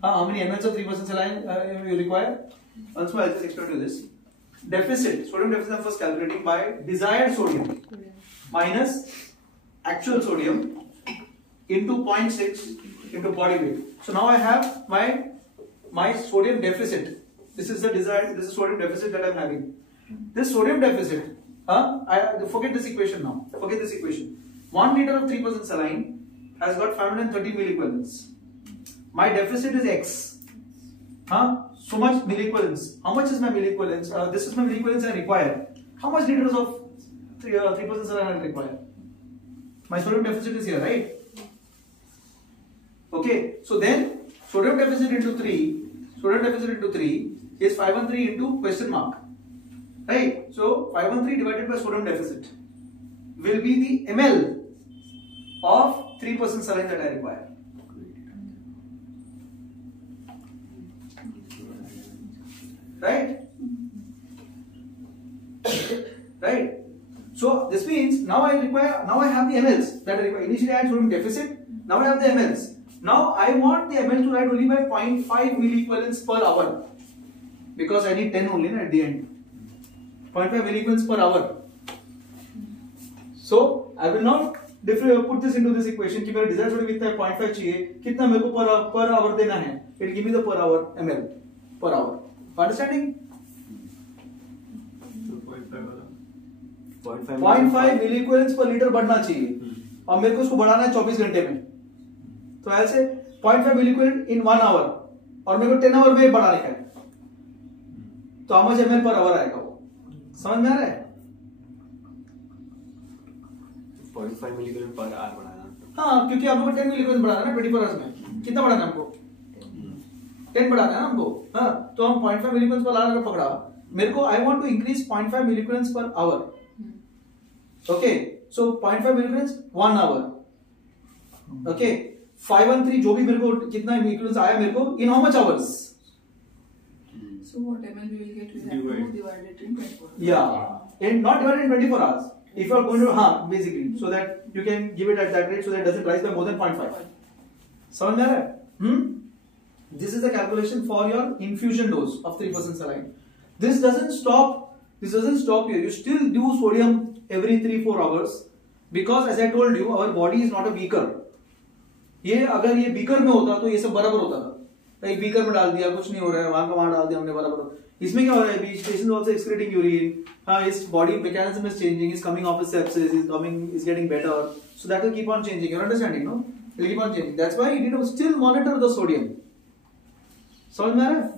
How many mLs of 3% saline you require? Also, I'll just explain to this. Deficit, sodium deficit I'm first calculating by desired sodium minus actual sodium into 0.6 into body weight. So now I have my sodium deficit. This is sodium deficit that I'm having. This sodium deficit, forget this equation now. Forget this equation. 1 liter of 3% saline has got 530 milliequivalents. My deficit is X. So much milliequivalents. How much is my milliequivalents? This is my milliequivalents I require. How much liters of 3% saline I require? My sodium deficit is here, right? Okay. So then sodium deficit into 3 is 513 into question mark. Right? So 513 divided by sodium deficit will be the ml of 3% saline that I require. Right? Right? So this means now I have the mLs that I require. Initially I had sodium deficit, now I have the mLs. Now I want the mL to write only by 0.5 milliequivalents per hour because I need 10 only at the end. 0.5 milliequivalents per hour. So I will not put this into this equation कि मेरा desired sodium कितना है 0.5 चाहिए कितना मेरे को per hour देना है. It will give me the per hour ml per hour. Understanding? 0.5 milliequivalents per liter बढ़ना चाहिए और मेरे को उसको बढ़ाना है 24 घंटे में. तो ऐसे 0.5 milliequivalent in 1 hour और मेरे को 10 hour में बढ़ाने का है. तो how much ml per hour आएगा वो? समझ में आ रहा है? 0.5 milliequivalent per hour बढ़ाना. हाँ, क्योंकि आप लोगों को 10 milliequivalent बढ़ाना है ना 24 hours में. कितना बढ़ाना है हमको? 10 बढ़ाना है ना हमको. हाँ, तो हम 0.5 milliequivalents per hour पकड़ा. मेरे को I want to increase 0.5 milliequivalents per hour. Okay, so 0.5 milliequivalents 1 hour. Okay, 513 जो भी मेरे को कितना milliequivalents आया मेरे को in how much hours? So what ml we will get? We have to divide it in 24 hours. Yeah, and not divided in 24 hours. If you are going to, basically, so that you can give it at that rate so that it doesn't rise by more than 0.5. समझ में आ रहा है? This is the calculation for your infusion dose of 3% saline. This doesn't stop here. You still do sodium every 3-4 hours because as I told you, our body is not a beaker. ये अगर ये beaker में होता तो ये सब बराबर होता था. एक beaker में डाल दिया, कुछ नहीं हो रहा है, वहां का वहां डाल दिया हमने बराबर. इसमें क्या हो रहा है? Each patient is also excreting urine. His body mechanism is changing. He's coming off his sepsis. He's getting better. So that will keep on changing. You're understanding, no? It will keep on changing. That's why you need to still monitor the sodium. समझ में आ रहा है?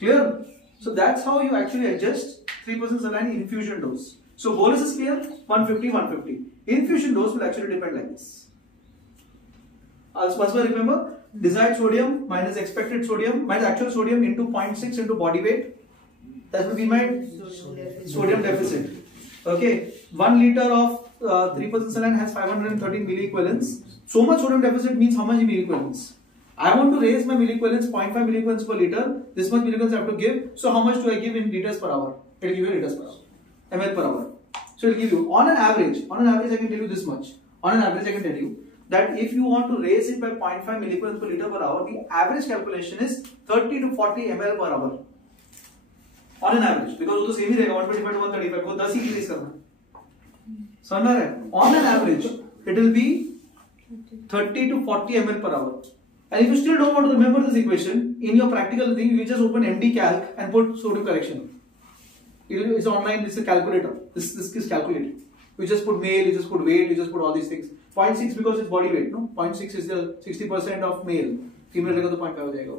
Clear? So that's how you actually adjust 3% saline infusion dose. So bolus is clear? 150, 150. Infusion dose will actually depend like this. Also remember, desired sodium minus expected sodium minus actual sodium into 0.6 into body weight. That will be my sodium deficit. Okay, 1 liter of 3% saline has 513 milliequivalents. So much sodium deficit means how much milliequivalents? I want to raise my milliequivalents 0.5 milliequivalents per liter. This much milliequivalents I have to give. So how much do I give in liters per hour? It will give you liters per hour, ml per hour. So it will give you on an average I can tell you this much. On an average I can tell you that if you want to raise it by 0.5 milliequivalents per liter per hour, the average calculation is 30 to 40 ml per hour. On an average, because वो तो same ही रहेगा 125 to 135 को 10 ही increase करना. समझ में आ रहा है? On an average, it will be 30 to 40 ml per hour. And if you still don't want to remember this equation, in your practical thing, you just open MD Calc and put sodium correction. It's online, it's a calculator. This is calculated. You just put male, you just put weight, you just put all these things. 0.6 because it's body weight, no? 0.6 is the 60% of male. Female रहेगा तो 0.5 हो जाएगा.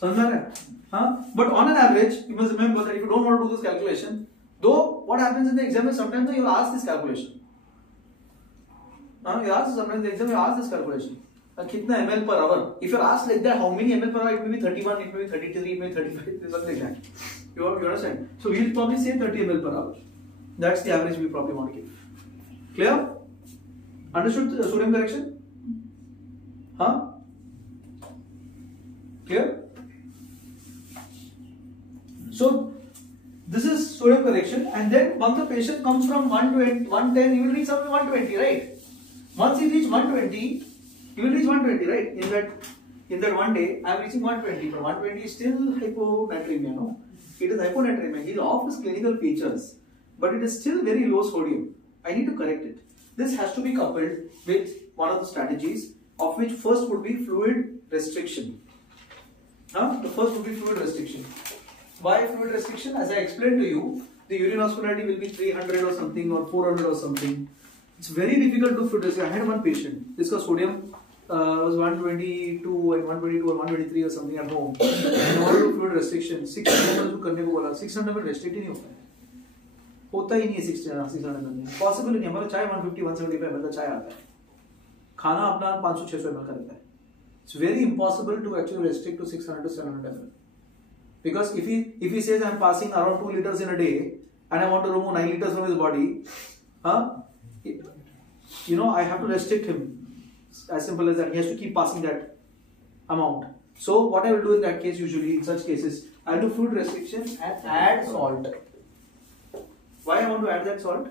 समझ में आ रहा है? हाँ? But on an average, you must remember that if you don't want to do this calculation, though what happens in the exam is sometimes you will ask this calculation. You ask sometimes in the exam you ask this calculation. कितना ml per hour? If you are asked like that, how many ml per hour? It may be 31, it may be 33, it may be 35, something like that. You understand? So we will probably say 30 ml per hour. That's the average we probably want to give. Clear? Understood the sodium correction? Huh? Clear? So this is sodium correction, and then once the patient comes from 110, he will reach something 120, right? Once he reaches 120, he will reach 120, right? In that one day, I am reaching 120, but 120 is still hyponatremia, no? It is hyponatremia. He is off his clinical features, but it is still very low sodium. I need to correct it. This has to be coupled with one of the strategies, of which first would be fluid restriction. The first would be fluid restriction. Why fluid restriction? As I explained to you, the urine osmolality will be 300 or something or 400 or something. It's very difficult to fluid restrict. I had one patient. This sodium was 122 and 122 or 123 or something at home. In order to fluid restriction, 600 करने को बोला. 600 में restrict ही नहीं होता है. होता ही नहीं है 600 में. Possible नहीं है. हमारा चाय 150, 175 ml का चाय आता है. खाना अपना 500-600 ml का रहता है. It's very impossible to actually restrict to 600 to 700 ml. Because if he says I am passing around 2 liters in a day and I want to remove 9 liters from his body, I have to restrict him. As simple as that. He has to keep passing that amount. So what I will do in that case, usually in such cases, I will do fluid restriction and add salt. Why I want to add that salt?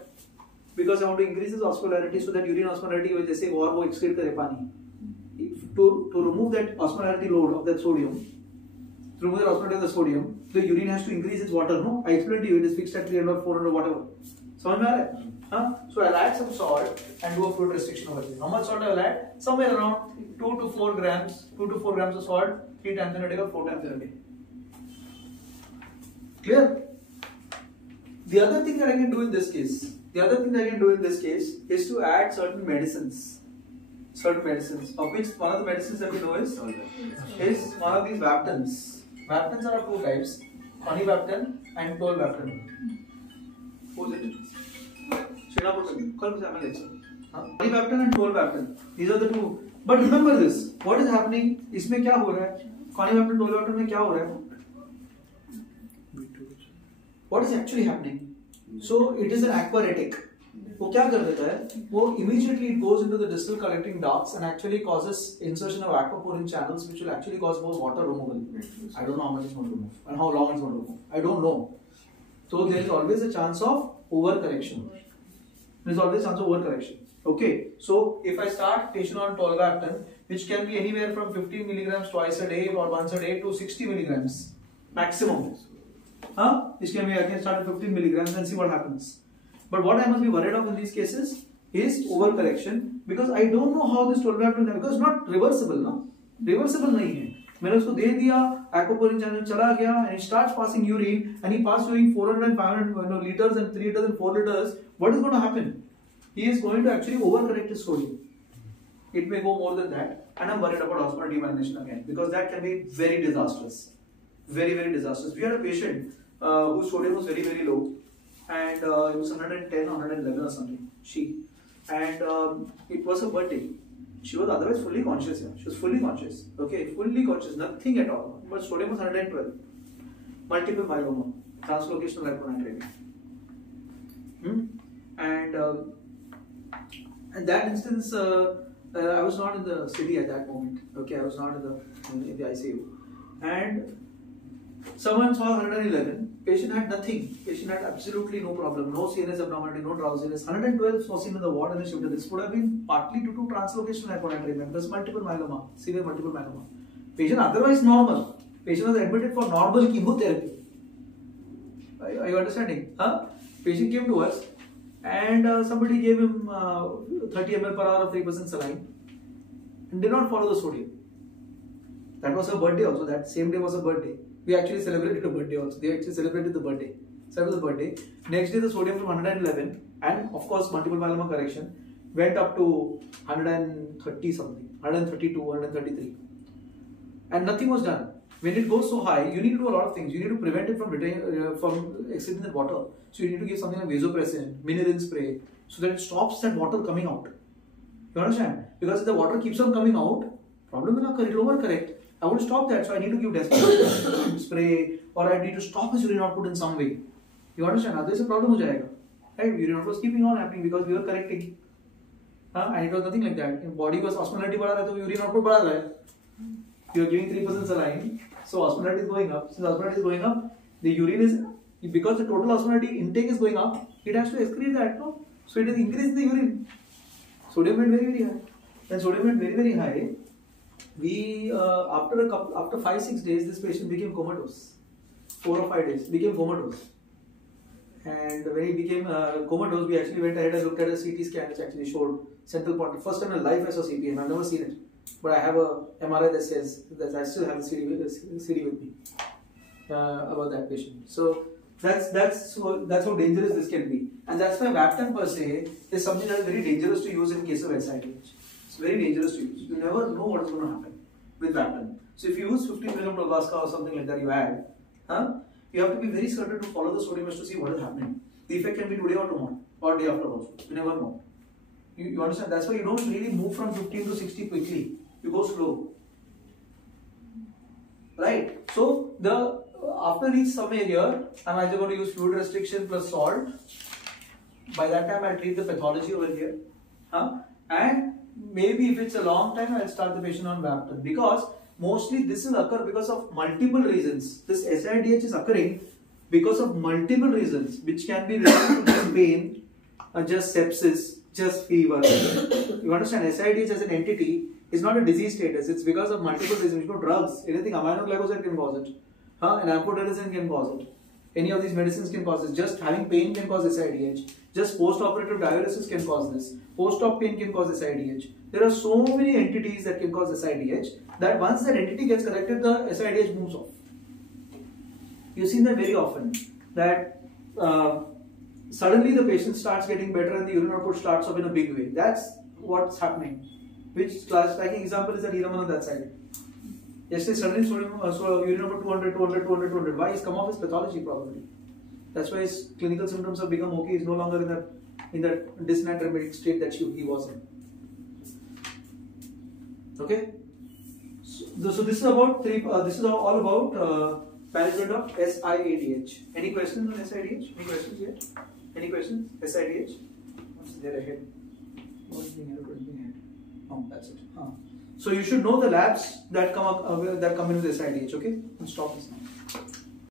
Because I want to increase his osmolarity so that urine osmolarity will just say वो excrete करे पानी. To remove that osmolarity load of that sodium, to remove the osmolarity of the sodium, the urine has to increase its water. No, I explained to you it is fixed at 300, 400, whatever. समझ में आ रहा है? So I'll add some salt and do a fluid restriction over here. How much salt I will add? Somewhere around 2 to 4 grams. 2 to 4 grams of salt 3 times in a day or 4 times in a day. Clear? The other thing that I can do in this case, is to add certain medicines. Of which one of the medicines that we know is one of these vaptans. Vaptans are of two types, conivaptan and tolvaptan. Who's it? Conivaptan and tolvaptan. These are the two. But remember this. What is happening? इसमें क्या हो रहा है? Conivaptan, tolvaptan में क्या हो रहा है? What is actually happening? So it is an aquaretic. वो क्या कर देता है? वो immediately it goes into the distal collecting ducts and actually causes insertion of aquaporin channels, which will actually cause more water removal. I don't know how much it's going to remove and how long it's going to remove. I don't know. So there is always a chance of overcorrection. There is always a chance of overcorrection. Okay, so if I start patient on tolvaptan, which can be anywhere from 15 milligrams twice a day or once a day to 60 milligrams maximum. Which can be, I can start at 15 milligrams and see what happens. But what I must be worried of in these cases is overcorrection, because I don't know how this tolvaptan, because it's not reversible, no? Reversible नहीं है. मैंने उसको दे दिया, aquaporin channel चला गया, and he starts passing urine, and he passes doing 400 and 500 liters and 3 liters and 4 liters. What is going to happen? He is going to actually overcorrect his sodium. It may go more than that, and I'm worried about osmolar demyelination again, because that can be very disastrous. Very, very disastrous. We had a patient whose sodium was very, very low, and it was 110 or 111 or something. And it was her birthday. She was otherwise fully conscious. Yeah. She was fully conscious. Okay, fully conscious, nothing at all. But sodium was 112. Multiple myeloma, translocational hyponatremia. And in that instance, I was not in the city at that moment. Okay, I was not in the ICU. And someone saw 111. Patient had nothing. Patient had absolutely no problem. No CNS abnormality, no drowsiness. 112 was seen in the ward and the shifted. This would have been partly due to translocational hyponatremia. There's multiple myeloma, severe multiple myeloma. Patient otherwise normal. Patient was admitted for normal chemotherapy. Are you understanding? Patient came to us and somebody gave him 30 ml per hour of 3% saline and did not follow the sodium. That was her birthday also. That same day was her birthday. We actually celebrated her birthday also. They actually celebrated the birthday. Celebrated the birthday. Next day the sodium from 111 and of course multiple myeloma correction went up to 130 something, 132, 133. And nothing was done. When it goes so high, you need to do a lot of things. You need to prevent it from exceeding the water. So you need to give something like vasopressin, mineral spray, so that it stops that water coming out. You understand? Because if the water keeps on coming out, problem will occur. It will overcorrect. I want to stop that, so I need to give desperate spray, or I need to stop his urine output in some way. You understand? Otherwise, a problem हो जाएगा. Right? Urine output was keeping on happening because we were correcting. And it was nothing like that. If body was osmolarity बढ़ा रहा है, तो urine output बढ़ा रहा है. You are giving 3% saline, so osmolarity is going up. Since osmolarity is going up, the urine is, because the total osmolarity intake is going up, it has to excrete that, no? So it has increased the urine. Sodium went very, very high. When sodium went very, very high, we after 5-6 days, this patient became comatose. 4 or 5 days became comatose. And when he became comatose, we actually went ahead and looked at a CT scan, which actually showed central point. First time in life I saw CPM. I've never seen it, but I have a MRI that says that I still have the CD with me about that patient. So that's how dangerous this can be, and that's why Vaptan per se is something that is very dangerous to use in case of SIDH. It's very dangerous to use. You never know what is going to happen with Vaptan. So if you use 50 mg Proglasca or something like that, you add, you have to be very certain to follow the sodium to see what is happening. The effect can be today or tomorrow or day after also. You never know. You understand? That's why you don't really move from 15 to 60 quickly. You go slow. Right? So after each summary here, I'm either going to use fluid restriction plus salt. By that time, I'll treat the pathology over here. And maybe if it's a long time, I'll start the patient on Vaptan, because mostly this will occur because of multiple reasons. This SIDH is occurring because of multiple reasons, which can be related to just pain, just sepsis, just fever. You understand? SIDH as an entity is not a disease status. It's because of multiple reasons. You know, drugs, anything, aminoglycoside can cause it. An amphotericin can cause it. Any of these medicines can cause this. Just having pain can cause SIDH. Just post-operative diuresis can cause this. Post-op pain can cause SIDH. There are so many entities that can cause SIDH that once that entity gets corrected, the SIDH moves off. You've seen that very often. That suddenly the patient starts getting better and the urine output starts up in a big way. That's what's happening. Which class striking example is that Hiraman on that side. Yesterday suddenly urine output 200. Why? He's come off his pathology probably. That's why his clinical symptoms have become okay. He's no longer in that dysnatremic state that he was in. Okay. So this is about this is all about management of SIADH. Any questions on SIADH? Any questions yet? Any questions? SIADH? What's there ahead? What's being ahead? Oh, that's it. So you should know the labs that come into the SIADH. Okay. Let's stop this now.